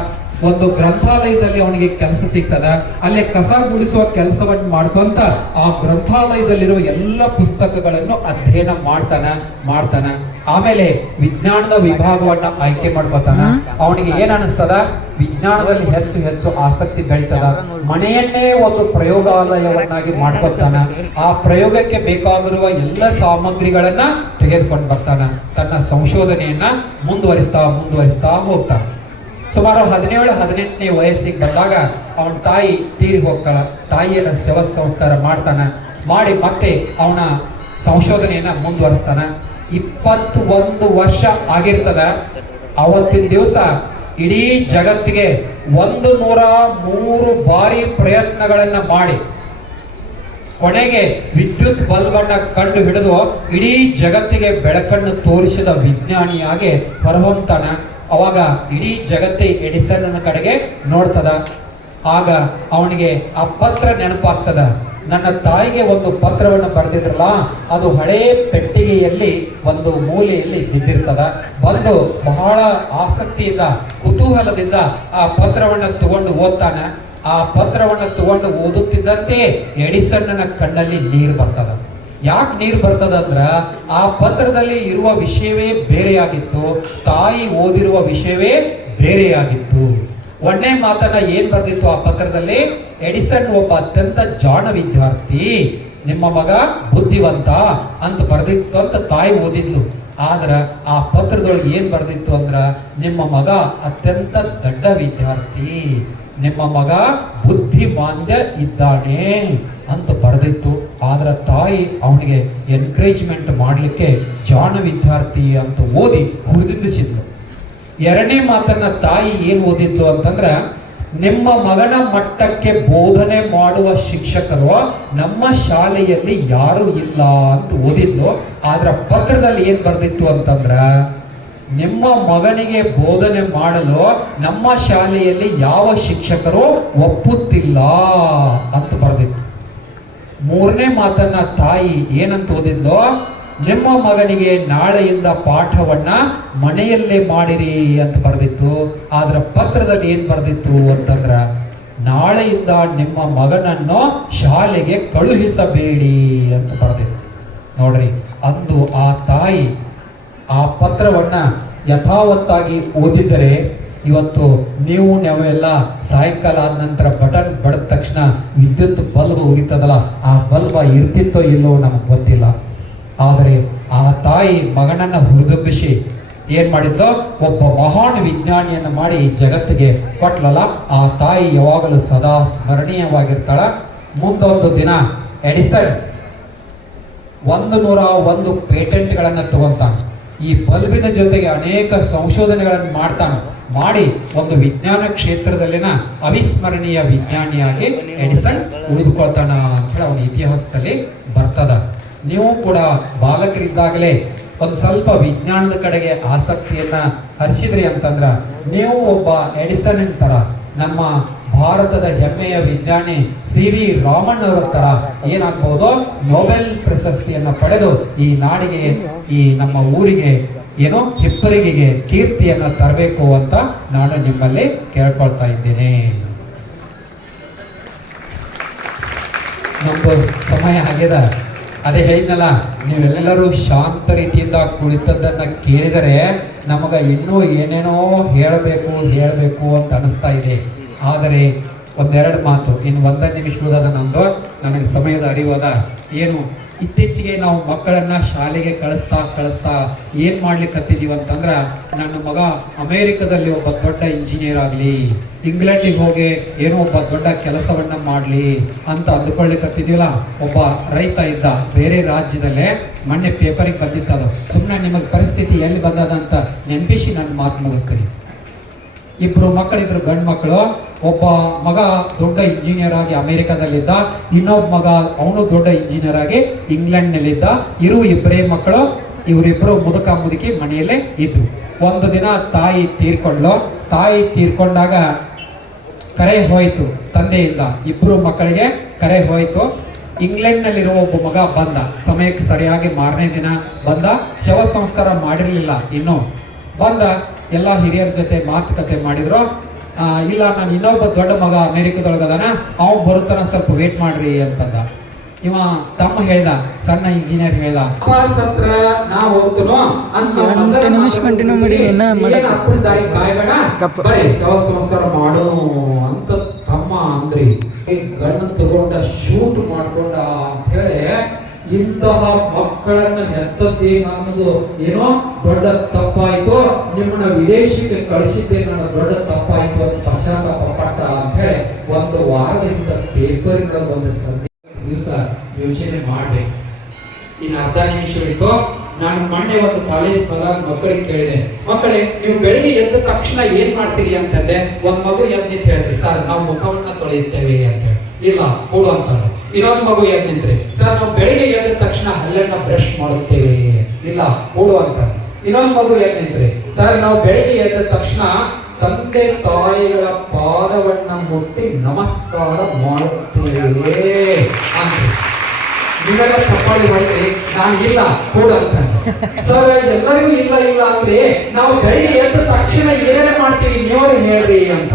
ಒಂದು ಗ್ರಂಥಾಲಯದಲ್ಲಿ ಅವನಿಗೆ ಕೆಲಸ ಸಿಗ್ತದ. ಅಲ್ಲೇ ಕಸ ಗುಡಿಸುವ ಕೆಲಸವನ್ನು ಮಾಡ್ಕೊಂತ ಆ ಗ್ರಂಥಾಲಯದಲ್ಲಿರುವ ಎಲ್ಲ ಪುಸ್ತಕಗಳನ್ನು ಅಧ್ಯಯನ ಮಾಡ್ತಾನ. ಆಮೇಲೆ ವಿಜ್ಞಾನದ ವಿಭಾಗವನ್ನ ಆಯ್ಕೆ ಮಾಡ್ಕೊತಾನ. ಅವನಿಗೆ ಏನ್ ಅನಿಸ್ತದ, ವಿಜ್ಞಾನದಲ್ಲಿ ಹೆಚ್ಚು ಹೆಚ್ಚು ಆಸಕ್ತಿ ಬೆಳೀತದ. ಮನೆಯನ್ನೇ ಒಂದು ಪ್ರಯೋಗಾಲಯವನ್ನಾಗಿ ಮಾಡ್ಕೊತಾನ. ಆ ಪ್ರಯೋಗಕ್ಕೆ ಬೇಕಾಗಿರುವ ಎಲ್ಲ ಸಾಮಗ್ರಿಗಳನ್ನ ತೆಗೆದುಕೊಂಡು ಬರ್ತಾನ. ತನ್ನ ಸಂಶೋಧನೆಯನ್ನ ಮುಂದುವರಿಸ್ತಾ ಹೋಗ್ತಾನ. ಸುಮಾರು 17-18ನೇ ವಯಸ್ಸಿಗೆ ಬಂದಾಗ ಅವನ ತಾಯಿ ತೀರಿ ಹೋಗ್ತಾಳ. ತಾಯಿಯನ್ನ ಶವ ಸಂಸ್ಕಾರ ಮಾಡಿ ಮತ್ತೆ ಅವನ ಸಂಶೋಧನೆಯನ್ನ ಮುಂದುವರಿಸ್ತಾನ. 21 ವರ್ಷ ಆಗಿರ್ತದ. ಅವತ್ತಿನ ದಿವಸ ಇಡೀ ಜಗತ್ತಿಗೆ 103 ಬಾರಿ ಪ್ರಯತ್ನಗಳನ್ನ ಮಾಡಿ ಕೊನೆಗೆ ವಿದ್ಯುತ್ ಬಲ್ಬನ್ನ ಕಂಡು ಹಿಡಿದು ಇಡೀ ಜಗತ್ತಿಗೆ ಬೆಳಕನ್ನು ತೋರಿಸಿದ ವಿಜ್ಞಾನಿಯಾಗಿ ಹೊರಹೊಮ್ತಾನ. ಅವಾಗ ಇಡೀ ಜಗತ್ತೇ ಎಡಿಸನ್ ಕಡೆಗೆ ನೋಡ್ತದ. ಆಗ ಅವನಿಗೆ ಆ ಪತ್ರ ನೆನಪಾಗ್ತದ. ನನ್ನ ತಾಯಿಗೆ ಒಂದು ಪತ್ರವನ್ನು ಬರೆದಿದ್ರಲ್ಲ, ಅದು ಹಳೇ ಪೆಟ್ಟಿಗೆಯಲ್ಲಿ ಒಂದು ಮೂಲೆಯಲ್ಲಿ ಬಿದ್ದಿರ್ತದ. ಬಂದು ಬಹಳ ಆಸಕ್ತಿಯಿಂದ ಕುತೂಹಲದಿಂದ ಆ ಪತ್ರವನ್ನು ತಗೊಂಡು ಓದ್ತಾನ. ಆ ಪತ್ರವನ್ನು ತಗೊಂಡು ಓದುತ್ತಿದ್ದಂತೆ ಎಡಿಸನ್ನ ಕಣ್ಣಲ್ಲಿ ನೀರು ಬರ್ತದ. ಯಾಕೆ ನೀರು ಬರ್ತದ ಅಂದ್ರ, ಆ ಪತ್ರದಲ್ಲಿ ಇರುವ ವಿಷಯವೇ ಬೇರೆಯಾಗಿತ್ತು, ತಾಯಿ ಓದಿರುವ ವಿಷಯವೇ ಬೇರೆಯಾಗಿತ್ತು. ಒಂದನೇ ಮಾತನ್ನ ಏನ್ ಬರ್ದಿತ್ತು ಆ ಪತ್ರದಲ್ಲಿ, ಎಡಿಸನ್ ಒಬ್ಬ ಅತ್ಯಂತ ಜಾಣ ವಿದ್ಯಾರ್ಥಿ, ನಿಮ್ಮ ಮಗ ಬುದ್ಧಿವಂತ ಅಂತ ಬರ್ದಿತ್ತು ಅಂತ ತಾಯಿ ಓದಿದ್ಲು. ಆದ್ರ ಆ ಪತ್ರದೊಳಗೆ ಏನ್ ಬರ್ದಿತ್ತು ಅಂದ್ರ, ನಿಮ್ಮ ಮಗ ಅತ್ಯಂತ ದೊಡ್ಡ ವಿದ್ಯಾರ್ಥಿ, ನಿಮ್ಮ ಮಗ ಬುದ್ಧಿಮಾಂದ್ಯ ಇದ್ದಾನೆ ಅಂತ ಬರೆದಿತ್ತು. ಆದ್ರ ತಾಯಿ ಅವನಿಗೆ ಎನ್ಕರೇಜ್ಮೆಂಟ್ ಮಾಡಲಿಕ್ಕೆ ಜಾಣ ವಿದ್ಯಾರ್ಥಿ ಅಂತ ಓದಿ ಹುರಿದುಂಬಿಸಿದ್ಲು. ಎರಡನೇ ಮಾತನ್ನ ತಾಯಿ ಏನು ಓದಿತ್ತು ಅಂತಂದ್ರ, ನಿಮ್ಮ ಮಗನ ಮಟ್ಟಕ್ಕೆ ಬೋಧನೆ ಮಾಡುವ ಶಿಕ್ಷಕರು ನಮ್ಮ ಶಾಲೆಯಲ್ಲಿ ಯಾರು ಇಲ್ಲ ಅಂತ ಓದಿದ್ಲು. ಆದ್ರ ಪತ್ರದಲ್ಲಿ ಏನ್ ಬರ್ದಿತ್ತು ಅಂತಂದ್ರ, ನಿಮ್ಮ ಮಗನಿಗೆ ಬೋಧನೆ ಮಾಡಲು ನಮ್ಮ ಶಾಲೆಯಲ್ಲಿ ಯಾವ ಶಿಕ್ಷಕರು ಒಪ್ಪುತ್ತಿಲ್ಲ ಅಂತ ಬರೆದಿತ್ತು. ಮೂರನೇ ಮಾತನ್ನ ತಾಯಿ ಏನಂತ ಓದಿದ್ಲು, ನಿಮ್ಮ ಮಗನಿಗೆ ನಾಳೆಯಿಂದ ಪಾಠವನ್ನ ಮನೆಯಲ್ಲೇ ಮಾಡಿರಿ ಅಂತ ಬರೆದಿತ್ತು. ಆದ್ರ ಪತ್ರದಲ್ಲಿ ಏನ್ ಬರೆದಿತ್ತು ಅಂತಂದ್ರ, ನಾಳೆಯಿಂದ ನಿಮ್ಮ ಮಗನನ್ನು ಶಾಲೆಗೆ ಕಳುಹಿಸಬೇಡಿ ಅಂತ ಬರೆದಿತ್ತು. ನೋಡ್ರಿ, ಅಂದು ಆ ತಾಯಿ ಆ ಪತ್ರವನ್ನ ಯಥಾವತ್ತಾಗಿ ಓದಿದ್ದರೆ ಇವತ್ತು ನಾವೆಲ್ಲ ಸಾಯಂಕಾಲ ಆದ ನಂತರ ಬಟನ್ ಬಡದ ತಕ್ಷಣ ವಿದ್ಯುತ್ ಬಲ್ಬ್ ಉರಿತದಲ್ಲ, ಆ ಬಲ್ಬ ಇರ್ತಿತ್ತೋ ಇಲ್ಲೋ ನಮಗೆ ಗೊತ್ತಿಲ್ಲ. ಆದರೆ ಆ ತಾಯಿ ಮಗನನ್ನ ಹುರಿದುಂಬಿಸಿ ಏನ್ ಮಾಡಿದ್ದೋ, ಒಬ್ಬ ಮಹಾನ್ ವಿಜ್ಞಾನಿಯನ್ನು ಮಾಡಿ ಜಗತ್ತಿಗೆ ಕೊಟ್ಲಲ್ಲ, ಆ ತಾಯಿ ಯಾವಾಗಲೂ ಸದಾ ಸ್ಮರಣೀಯವಾಗಿರ್ತಾಳ. ಮುಂದೊಂದು ದಿನ ಎಡಿಸನ್ 101 ಪೇಟೆಂಟ್ಗಳನ್ನು ತಗೊಂತಾನೆ. ಈ ಬಲ್ಬಿನ ಜೊತೆಗೆ ಅನೇಕ ಸಂಶೋಧನೆಗಳನ್ನು ಮಾಡಿ ಒಂದು ವಿಜ್ಞಾನ ಕ್ಷೇತ್ರದಲ್ಲಿನ ಅವಿಸ್ಮರಣೀಯ ವಿಜ್ಞಾನಿಯಾಗಿ ಎಡಿಸನ್ ಉಳಿದುಕೊಳ್ತಾನ ಅಂತ ಹೇಳಿ ಅವನ ಇತಿಹಾಸದಲ್ಲಿ ಬರ್ತದ. ನೀವು ಕೂಡ ಬಾಲಕರಿದ್ದಾಗಲೇ ಒಂದು ಸ್ವಲ್ಪ ವಿಜ್ಞಾನದ ಕಡೆಗೆ ಆಸಕ್ತಿಯನ್ನ ಹರಿಸಿದ್ರಿ ಅಂತಂದ್ರ ನೀವು ಒಬ್ಬ ಎಡಿಸನ್ ತರ ನಮ್ಮ ಭಾರತದ ಹೆಮ್ಮೆಯ ವಿಜ್ಞಾನಿ ಸಿ ವಿ ರಾಮನ್ ಅವರ ತರ ಏನಾಗಬಹುದು, ನೊಬೆಲ್ ಪ್ರಶಸ್ತಿಯನ್ನು ಪಡೆದು ಈ ನಾಡಿಗೆ, ಈ ನಮ್ಮ ಊರಿಗೆ ಏನು ಹಿಪ್ಪರಿಗೆಗೆ ಕೀರ್ತಿಯನ್ನು ತರಬೇಕು ಅಂತ ನಾನು ನಿಮ್ಮಲ್ಲಿ ಕೇಳ್ಕೊಳ್ತಾ ಇದ್ದೇನೆ. ನಮ್ದು ಸಮಯ ಆಗ್ಯದ. ಅದೇ ಹೇಳಿದ್ನಲ್ಲ, ನೀವೆಲ್ಲರೂ ಶಾಂತ ರೀತಿಯಿಂದ ಕುಳಿತದ್ದನ್ನ ಕೇಳಿದರೆ ನಮಗ ಇನ್ನೂ ಏನೇನೋ ಹೇಳಬೇಕು ಅಂತ ಅನಿಸ್ತಾ ಇದೆ. ಆದರೆ ಒಂದೆರಡು ಮಾತು, ಇನ್ನು 1 ನಿಮಿಷ ಉಳಿದ ನಮ್ದು, ನನಗೆ ಸಮಯದ ಅರಿವಾದ. ಏನು ಇತ್ತೀಚೆಗೆ ನಾವು ಮಕ್ಕಳನ್ನ ಶಾಲೆಗೆ ಕಳಿಸ್ತಾ ಏನ್ ಮಾಡ್ಲಿಕ್ಕೆ ಹತ್ತಿದೀವಿ ಅಂತಂದ್ರೆ, ನನ್ನ ಮಗ ಅಮೇರಿಕದಲ್ಲಿ ಒಬ್ಬ ದೊಡ್ಡ ಇಂಜಿನಿಯರ್ ಆಗಲಿ, ಇಂಗ್ಲೆಂಡಿಗೆ ಹೋಗಿ ಏನೋ ಒಬ್ಬ ದೊಡ್ಡ ಕೆಲಸವನ್ನ ಮಾಡಲಿ ಅಂತ ಅಂದುಕೊಳ್ಳಿಕ್ಕೆ ಹತ್ತಿದೀವಲ್ಲ. ಒಬ್ಬ ರೈತ ಇದ್ದ ಬೇರೆ ರಾಜ್ಯದಲ್ಲೇ, ಮೊನ್ನೆ ಪೇಪರಿಗೆ ಬಂದಿತ್ತದು. ಸುಮ್ಮನೆ ನಿಮಗೆ ಪರಿಸ್ಥಿತಿ ಎಲ್ಲಿ ಬಂದದ ಅಂತ ನೆನಪಿಸಿ ನನ್ನ ಮಾತು ಮುಗಿಸ್ತೀನಿ. 2 ಮಕ್ಕಳಿದ್ರು, ಗಂಡು ಮಕ್ಕಳು. ಒಬ್ಬ ಮಗ ದೊಡ್ಡ ಇಂಜಿನಿಯರ್ ಆಗಿ ಅಮೆರಿಕದಲ್ಲಿದ್ದ, ಇನ್ನೊಬ್ಬ ಮಗ ಅವನು ದೊಡ್ಡ ಇಂಜಿನಿಯರ್ ಆಗಿ ಇಂಗ್ಲೆಂಡ್ನಲ್ಲಿದ್ದ. ಇಬ್ಬರೇ ಮಕ್ಕಳು. ಇವರಿಬ್ಬರು ಮುದುಕಿ ಮನೆಯಲ್ಲೇ ಇದ್ರು. ಒಂದು ದಿನ ತಾಯಿ ತೀರ್ಕೊಂಡಾಗ ಕರೆ ಹೋಯಿತು ತಂದೆಯಿಂದ. 2 ಮಕ್ಕಳಿಗೆ ಕರೆ ಹೋಯಿತು. ಇಂಗ್ಲೆಂಡ್ನಲ್ಲಿರುವ ಒಬ್ಬ ಮಗ ಬಂದ, ಸಮಯಕ್ಕೆ ಸರಿಯಾಗಿ ಮಾರನೇ ದಿನ ಬಂದ. ಶವ ಸಂಸ್ಕಾರ ಮಾಡಿರಲಿಲ್ಲ ಇನ್ನೂ. ಬಂದ, ಎಲ್ಲ ಹಿರಿಯರ ಜೊತೆ ಮಾತುಕತೆ ಮಾಡಿದ್ರು. ಇಲ್ಲ, ನಾನು ಇನ್ನೊಬ್ಬ ದೊಡ್ಡ ಮಗ ಅಮೇರಿಕದೊಳಗದಾನ, ಅವ್ನು ಬರುತ್ತಾನ, ಸ್ವಲ್ಪ ವೇಟ್ ಮಾಡ್ರಿ ಅಂತಂದ. ಇವ ತಮ್ಮ ಹೇಳ್ದ, ಸಣ್ಣ ಇಂಜಿನಿಯರ್ ಹೇಳ್ದ, ಹತ್ರ ನಾ ಹೋಗ್ತನೋ ಅಂತ ದಾರಿ ಕಾಯ್ಬೇಡ, ಬರೀ ಶವ ಸಂಸ್ಕಾರ ಮಾಡೋನು ಅಂತ ತಮ್ಮ ಅಂದ್ರಿ. ಗಣ್ಣು ತಗೊಂಡ, ಶೂಟ್ ಮಾಡ್ಕೊಂಡ ಅಂತ ಹೇಳಿ, ಇಂತಹ ಮಕ್ಕಳನ್ನ ಹೆತ್ತದ್ದೇನು ಅನ್ನೋದು ಏನೋ ದೊಡ್ಡ ತಪ್ಪಾಯ್ತು, ನಿಮ್ಮನ್ನ ವಿದೇಶಕ್ಕೆ ಕಳಿಸಿದ್ದೆ ನನ್ನ ದೊಡ್ಡ ತಪ್ಪಾಯ್ತು ಅಂತ ಪಶ್ಚಾತ್ತಾಪ ಪಟ್ಟ ಅಂತ ಹೇಳಿ 1 ವಾರದಿಂದ ಪೇಪರ್ಗಳ ಒಂದು ದಿವಸ ಯೋಚನೆ ಮಾಡ್ಬೇಕು. ಇನ್ನು 1/2 ನಿಮಿಷ ಇತ್ತು. ನಾನು ಮೊನ್ನೆ ಒಂದು ಕಾಲೇಜ್ ಬಂದಾಗ ಮಕ್ಕಳಿಗೆ ಕೇಳಿದೆ, ಮಕ್ಕಳೇ ನೀವು ಬೆಳಿಗ್ಗೆ ಎದ್ದ ತಕ್ಷಣ ಏನ್ ಮಾಡ್ತೀರಿ ಅಂತಂದೆ. ಒಂದ್ ಮಗು ಎದ್ದು ನಿಂತು ಹೇಳ್ರಿ, ಸರ್ ನಾವು ಮುಖವನ್ನ ತೊಳೆಯುತ್ತೇವೆ ಅಂತ ಹೇಳಿ. ಇಲ್ಲ, ಕೂಡು ಅಂತಾರೆ. ಇನ್ನೊಂದು ಮಗು ಎದ್ದು ನಿಂತ್ರಿ, ಸರ್ ನಾವು ಬೆಳಿಗ್ಗೆ ಎದ್ದ ತಕ್ಷಣ ಹಲ್ಲನ್ನ ಬ್ರಷ್ ಮಾಡುತ್ತೇವೆ. ಇಲ್ಲ, ಕೂಡು ಅಂತಾರೆ. ಇನ್ನೊಂದು ಮಗು ಎದ್ದು ನಿಂತ್ರಿ, ಸರ್ ನಾವು ಬೆಳಿಗ್ಗೆ ಎದ್ದ ತಕ್ಷಣ ತಂದೆ ತಾಯಿಗಳ ಪಾದವನ್ನ ಮುಟ್ಟಿ ನಮಸ್ಕಾರ ಮಾಡುತ್ತೇವೆ ಅಂತ. ನೀವೆಲ್ಲ ಚಪ್ಪಾಳಿ ಮಾಡಿದ್ರಿ, ನಾನು ಇಲ್ಲ, ಕೂಡು ಅಂತ. ಸರ್ ಎಲ್ಲರಿಗೂ ಇಲ್ಲ ಅಂದ್ರೆ ನಾವು ಬೆಳಿಗ್ಗೆ ಎದ್ದ ತಕ್ಷಣ ಏನೇನು ಮಾಡ್ತೀವಿ ನೀವೇ ಹೇಳ್ರಿ ಅಂತ.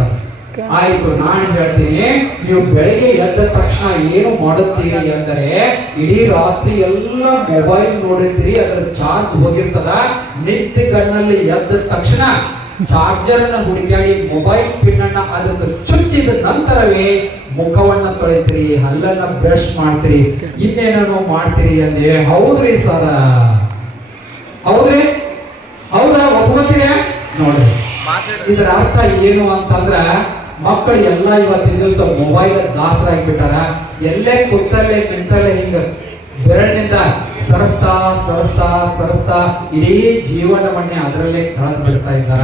ಆಯ್ತು, ನಾನು ಹೇಳ್ತೀನಿ. ನೀವು ಬೆಳಿಗ್ಗೆ ಎದ್ದ ತಕ್ಷಣ ಏನು ಮಾಡುತ್ತೀರಿ ಅಂದರೆ, ಇಡೀ ರಾತ್ರಿ ಎಲ್ಲ ಮೊಬೈಲ್ ನೋಡಿದ್ರಿ, ಅದರ ಚಾರ್ಜ್ ಹೋಗಿರ್ತದ. ನಿತ್ಯ ಕಣ್ಣಲ್ಲಿ ಎದ್ದ ತಕ್ಷಣ ಚಾರ್ಜರ್ ಅನ್ನ ಹುಡುಕಾಡಿ ಮೊಬೈಲ್ ಪಿನ್ ಅನ್ನ ಅದಕ್ಕೆ ಚುಚ್ಚಿದ ನಂತರವೇ ಮುಖವನ್ನ ತೊಳಿತೀರಿ, ಹಲ್ಲನ್ನ ಬ್ರಷ್ ಮಾಡ್ತೀರಿ, ಇನ್ನೇನೋ ಮಾಡ್ತೀರಿ ಅಂದೆ. ಹೌದ್ರಿ ಸರ, ಹೌದ್ರಿ, ಹೌದಾ, ಒಪ್ಕೋತೀರ ನೋಡ್ರಿ. ಇದರ ಅರ್ಥ ಏನು ಅಂತಂದ್ರ, ಮಕ್ಕಳು ಎಲ್ಲ ಇವತ್ತಿನ ದಿವಸ ಮೊಬೈಲ್ ದಾಸರಾಗಿಬಿಟ್ಟಾರ. ಎಲ್ಲೇ ಕುತ್ತಲ್ಲೇ ನಿಂತಲ್ಲೇ ಹಿಂಗ ಬೆರಳಿನಿಂದ ಸರಸ್ತಾ ಇಡೀ ಜೀವನವನ್ನೇ ಅದರಲ್ಲೇ ಕಳೆದು ಬಿಡ್ತಾ ಇದ್ದಾರ.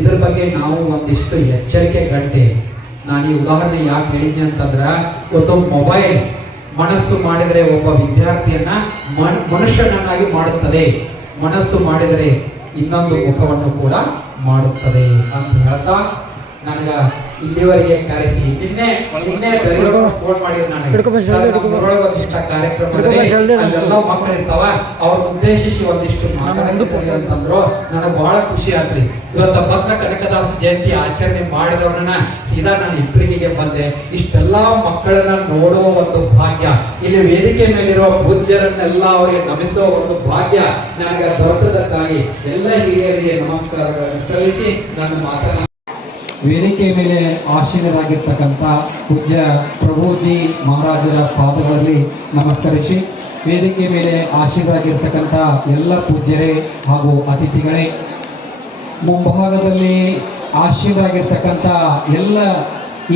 ಇದ್ರ ಬಗ್ಗೆ ನಾವು ಒಂದಿಷ್ಟು ಎಚ್ಚರಿಕೆ ಗಂಟೆ. ನಾನು ಈ ಉದಾಹರಣೆ ಯಾಕೆ ಹೇಳಿದ್ದೆ ಅಂತಂದ್ರ, ಒಂದು ಮೊಬೈಲ್ ಮನಸ್ಸು ಮಾಡಿದರೆ ಒಬ್ಬ ವಿದ್ಯಾರ್ಥಿಯನ್ನ ಮನುಷ್ಯನನ್ನಾಗಿ ಮಾಡುತ್ತದೆ, ಮನಸ್ಸು ಮಾಡಿದರೆ ಇನ್ನೊಂದು ಮುಖವನ್ನು ಕೂಡ ಮಾಡುತ್ತದೆ ಅಂತ ಹೇಳ್ತಾ, ನನಗ ಇಲ್ಲಿವರೆಗೆ ಕರೆಸಿ ನಿನ್ನೆ ಫೋನ್ ಮಾಡಿದ್ರು ನನಗೆ. ಕಾರ್ಯಕ್ರಮದಲ್ಲಿ ಅಲ್ಲೆಲ್ಲ ಮಕ್ಕಳು ಇರ್ತಾವ, ಅವ್ರ ಉದ್ದೇಶಿಸಿ ಒಂದಿಷ್ಟು ಮಾತಾಡಿದ್ರಿ ಅಂತಂದ್ರು. ನನಗೆ ಬಹಳ ಖುಷಿ ಆತ್ರಿ. ಇವತ್ತ ಭಕ್ತ ಕನಕದಾಸ ಜಯಂತಿ ಆಚರಣೆ ಮಾಡಿದವರನ್ನ ಸೀದಾ ನಾನು ಹಿಪ್ಪರಿಗೆಗೆ ಬಂದೆ. ಇಷ್ಟೆಲ್ಲಾ ಮಕ್ಕಳನ್ನ ನೋಡುವ ಒಂದು ಭಾಗ್ಯ, ಇಲ್ಲಿ ವೇದಿಕೆ ಮೇಲಿರುವ ಪೂಜ್ಯರನ್ನೆಲ್ಲ ಅವರಿಗೆ ನಮಿಸುವ ಒಂದು ಭಾಗ್ಯ ನನಗೆ ದೊರೆತದಕ್ಕಾಗಿ ಎಲ್ಲ ಹಿರಿಯರಿಗೆ ನಮಸ್ಕಾರಗಳನ್ನು ಸಲ್ಲಿಸಿ ನಾನು ಮಾತನಾಡ. ವೇದಿಕೆ ಮೇಲೆ ಆಸೀನರಾಗಿರ್ತಕ್ಕಂಥ ಪೂಜ್ಯ ಪ್ರಭುಜಿ ಮಹಾರಾಜರ ಪಾದಗಳಲ್ಲಿ ನಮಸ್ಕರಿಸಿ, ವೇದಿಕೆ ಮೇಲೆ ಆಸೀನರಾಗಿರ್ತಕ್ಕಂಥ ಎಲ್ಲ ಪೂಜ್ಯರೇ ಹಾಗೂ ಅತಿಥಿಗಳೇ, ಮುಂಭಾಗದಲ್ಲಿ ಆಸೀನರಾಗಿರ್ತಕ್ಕಂಥ ಎಲ್ಲ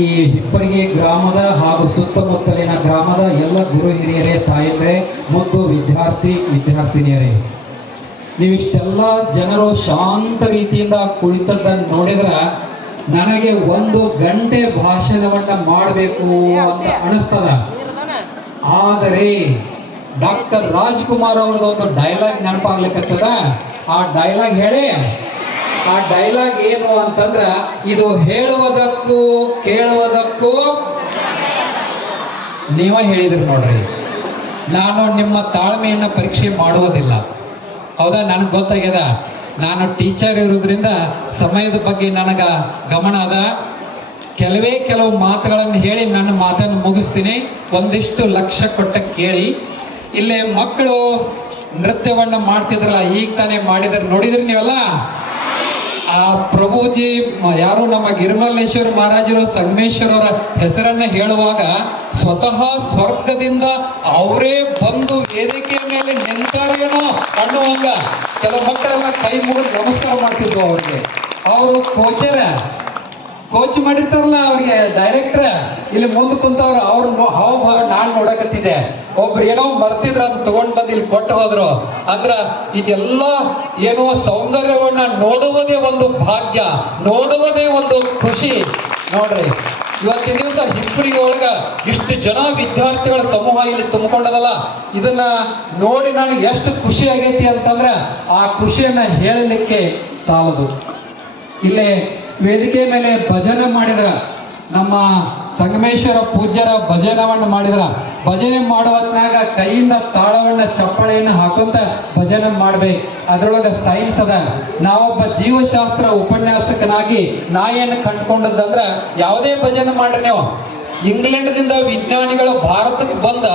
ಈ ಹಿಪ್ಪರಿಗೆ ಗ್ರಾಮದ ಹಾಗೂ ಸುತ್ತಮುತ್ತಲಿನ ಗ್ರಾಮದ ಎಲ್ಲ ಗುರು ಹಿರಿಯರೇ, ತಾಯಂದಿರೇ, ಮುದ್ದು ವಿದ್ಯಾರ್ಥಿನಿಯರೇ, ನೀವಿಷ್ಟೆಲ್ಲ ಜನರು ಶಾಂತ ರೀತಿಯಿಂದ ಕುಳಿತದ್ದನ್ನು ನೋಡಿದ್ರೆ ನನಗೆ 1 ಗಂಟೆ ಭಾಷಣವನ್ನ ಮಾಡಬೇಕು ಅಂತ ಅನಿಸ್ತದ. ಆದರೆ ಡಾಕ್ಟರ್ ರಾಜ್ಕುಮಾರ್ ಅವ್ರದ್ದು ಒಂದು ಡೈಲಾಗ್ ನೆನಪಾಗ್ಲಿಕ್ಕತ್ತದ. ಆ ಡೈಲಾಗ್ ಹೇಳಿ ಆ ಡೈಲಾಗ್ ಏನು ಅಂತಂದ್ರ, ಇದು ಹೇಳುವುದಕ್ಕೂ ಕೇಳುವುದಕ್ಕೂ ನೀವೇ ಹೇಳಿದ್ರಿ ನೋಡ್ರಿ. ನಾನು ನಿಮ್ಮ ತಾಳ್ಮೆಯನ್ನ ಪರೀಕ್ಷೆ ಮಾಡುವುದಿಲ್ಲ. ಹೌದಾ, ನನಗೆ ಗೊತ್ತಾಗ್ಯದ. ನಾನು ಟೀಚರ್ ಇರೋದ್ರಿಂದ ಸಮಯದ ಬಗ್ಗೆ ನನಗ ಗಮನ ಅದ. ಕೆಲವು ಮಾತುಗಳನ್ನು ಹೇಳಿ ನನ್ನ ಮಾತನ್ನು ಮುಗಿಸ್ತೀನಿ. ಒಂದಿಷ್ಟು ಲಕ್ಷ್ಯ ಕೊಟ್ಟ ಕೇಳಿ. ಇಲ್ಲೇ ಮಕ್ಕಳು ನೃತ್ಯವನ್ನ ಮಾಡ್ತಿದ್ರಲ್ಲ, ಈಗ ತಾನೇ ಮಾಡಿದ್ರೆ ನೋಡಿದ್ರಿ ನೀವೆಲ್ಲ. ಆ ಪ್ರಭುಜಿ ಯಾರು ನಮ್ಮ ಗಿರಿಮಲ್ಲೇಶ್ವರ ಮಹಾರಾಜರು ಸಂಗಮೇಶ್ವರವರ ಹೆಸರನ್ನ ಹೇಳುವಾಗ ಸ್ವತಃ ಸ್ವರ್ಗದಿಂದ ಅವರೇ ಬಂದು ವೇದಿಕೆಯ ಮೇಲೆ ನಿಂತಾರೇನೋ ಅನ್ನುವಂಗ ಕೆಲವು ಮಕ್ಕಳೆಲ್ಲ ಕೈ ಮುಗಿದು ನಮಸ್ಕಾರ ಮಾಡ್ತಿದ್ವು ಅವ್ರಿಗೆ. ಅವರು ಕೋಚ್ ಮಾಡಿರ್ತಾರಲ್ಲ ಅವ್ರಿಗೆ ಡೈರೆಕ್ಟರ್, ಇಲ್ಲಿ ಮುಂದೆ ಕುಂತವ್ರು ಅವ್ರ ಹಾವಭಾವ ನಾನ್ ನೋಡಕತ್ತಿದ್ದೆ. ಒಬ್ರು ಏನೋ ಮರ್ತಿದ್ರ ಅಂತ ತಗೊಂಡ್ ಬಂದು ಇಲ್ಲಿ ಕೊಟ್ಟು ಹೋದ್ರು. ಅಂದ್ರ ಇದೆಲ್ಲ ಏನೋ ಸೌಂದರ್ಯವನ್ನ ನೋಡುವುದೇ ಒಂದು ಭಾಗ್ಯ, ನೋಡುವುದೇ ಒಂದು ಖುಷಿ. ನೋಡ್ರಿ, ಇವತ್ತಿನ ದಿವಸ ಹಿಪ್ಪರಿಗೆ ಒಳಗ ಇಷ್ಟು ಜನ ವಿದ್ಯಾರ್ಥಿಗಳ ಸಮೂಹ ಇಲ್ಲಿ ತುಂಬಿಕೊಂಡದಲ್ಲ, ಇದನ್ನ ನೋಡಿ ನನಗೆ ಎಷ್ಟು ಖುಷಿ ಆಗೈತಿ ಅಂತಂದ್ರೆ ಆ ಖುಷಿಯನ್ನ ಹೇಳಲಿಕ್ಕೆ ಸಾಲದು. ಇಲ್ಲೇ ವೇದಿಕೆ ಮೇಲೆ ಭಜನೆ ಮಾಡಿದ್ರ, ನಮ್ಮ ಸಂಗಮೇಶ್ವರ ಪೂಜ್ಯರ ಭಜನವನ್ನು ಮಾಡಿದ್ರ. ಭಜನೆ ಮಾಡುವತ್ನಾಗ ಕೈಯಿಂದ ತಾಳವನ್ನ ಚಪ್ಪಳೆಯನ್ನು ಹಾಕೊಂತ ಭಜನೆ ಮಾಡ್ಬೇಕು. ಅದ್ರೊಳಗ ಸೈನ್ಸ್ ಅದ. ನಾವೊಬ್ಬ ಜೀವಶಾಸ್ತ್ರ ಉಪನ್ಯಾಸಕನಾಗಿ ನಾ ಏನು ಕಂಡ್ಕೊಂಡದಂದ್ರ, ಯಾವುದೇ ಭಜನೆ ಮಾಡ್ರಿ ನೀವು, ಇಂಗ್ಲೆಂಡ್ದಿಂದ ವಿಜ್ಞಾನಿಗಳು ಭಾರತಕ್ಕೆ ಬಂದ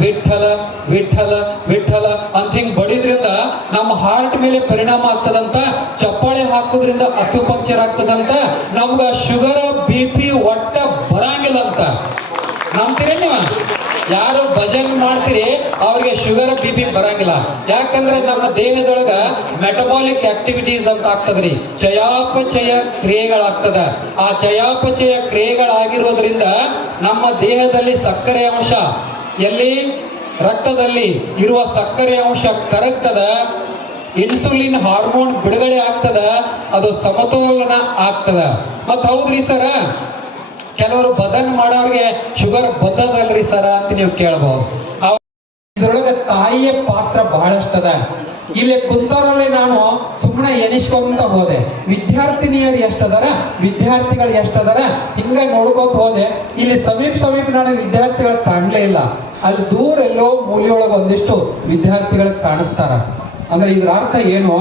ವಿಠಲ ವಿಠಲ ವಿಠಲ ಅಂತ ಹಿಂಗ್ ಬಡಿದ್ರಿಂದ ನಮ್ಮ ಹಾರ್ಟ್ ಮೇಲೆ ಪರಿಣಾಮ ಆಗ್ತದಂತ, ಚಪ್ಪಾಳೆ ಹಾಕೋದ್ರಿಂದ ಅಕ್ಯುಪಂಕ್ಚರ್ ಆಗ್ತದಂತ, ನಮ್ಗ ಶುಗರ್ BP ಒಟ್ಟ ಬರಂಗಿಲ್ಲ ಅಂತ. ನಂಬ್ತೀರಿ ನೀವು? ಯಾರು ಭಜನೆ ಮಾಡ್ತೀರಿ ಅವ್ರಿಗೆ ಶುಗರ್ BP ಬರಂಗಿಲ್ಲ. ಯಾಕಂದ್ರೆ ನಮ್ಮ ದೇಹದೊಳಗ ಮೆಟಬಾಲಿಕ್ ಆಕ್ಟಿವಿಟೀಸ್ ಅಂತ ಆಗ್ತದ್ರಿ, ಚಯಾಪಚಯ ಕ್ರಿಯೆಗಳಾಗ್ತದ. ಆ ಚಯಾಪಚಯ ಕ್ರಿಯೆಗಳಾಗಿರೋದ್ರಿಂದ ನಮ್ಮ ದೇಹದಲ್ಲಿ ಸಕ್ಕರೆ ಅಂಶ, ಎಲ್ಲಿ ರಕ್ತದಲ್ಲಿ ಇರುವ ಸಕ್ಕರೆ ಅಂಶ ಕರಗ್ತದ, ಇನ್ಸುಲಿನ್ ಹಾರ್ಮೋನ್ ಬಿಡುಗಡೆ ಆಗ್ತದ, ಅದು ಸಮತೋಲನ ಆಗ್ತದ. ಮತ್ ಹೌದ್ರಿ ಸರ, ಕೆಲವರು ಭಜನ್ ಮಾಡೋರಿಗೆ ಶುಗರ್ ಬದ್ದದಲ್ರಿ ಸರ ಅಂತ ನೀವು ಕೇಳಬಹುದು. ಇದ್ರೊಳಗೆ ತಾಯಿಯ ಪಾತ್ರ ಬಹಳಷ್ಟದ. ಇಲ್ಲಿ ಕುಂತವರಲ್ಲಿ ನಾನು ಸುಮ್ಮನೆ ಎನಿಸ್ಕೊಂತ ಹೋದೆ, ವಿದ್ಯಾರ್ಥಿನಿಯರು ಎಷ್ಟದಾರ, ವಿದ್ಯಾರ್ಥಿಗಳು ಎಷ್ಟದಾರ ಹಿಂಗ ನೋಡ್ಕೋತ ಹೋದೆ. ಇಲ್ಲಿ ಸಮೀಪ ನನಗೆ ವಿದ್ಯಾರ್ಥಿಗಳು ಕಾಣಲೇ ಇಲ್ಲ. ಅಲ್ಲಿ ದೂರ ಎಲ್ಲೋ ಮೂಲೆಯೊಳಗೆ ಒಂದಿಷ್ಟು ವಿದ್ಯಾರ್ಥಿಗಳಿಗೆ ಕಾಣಿಸ್ತಾರ. ಅಂದ್ರೆ ಇದ್ರ ಅರ್ಥ ಏನು,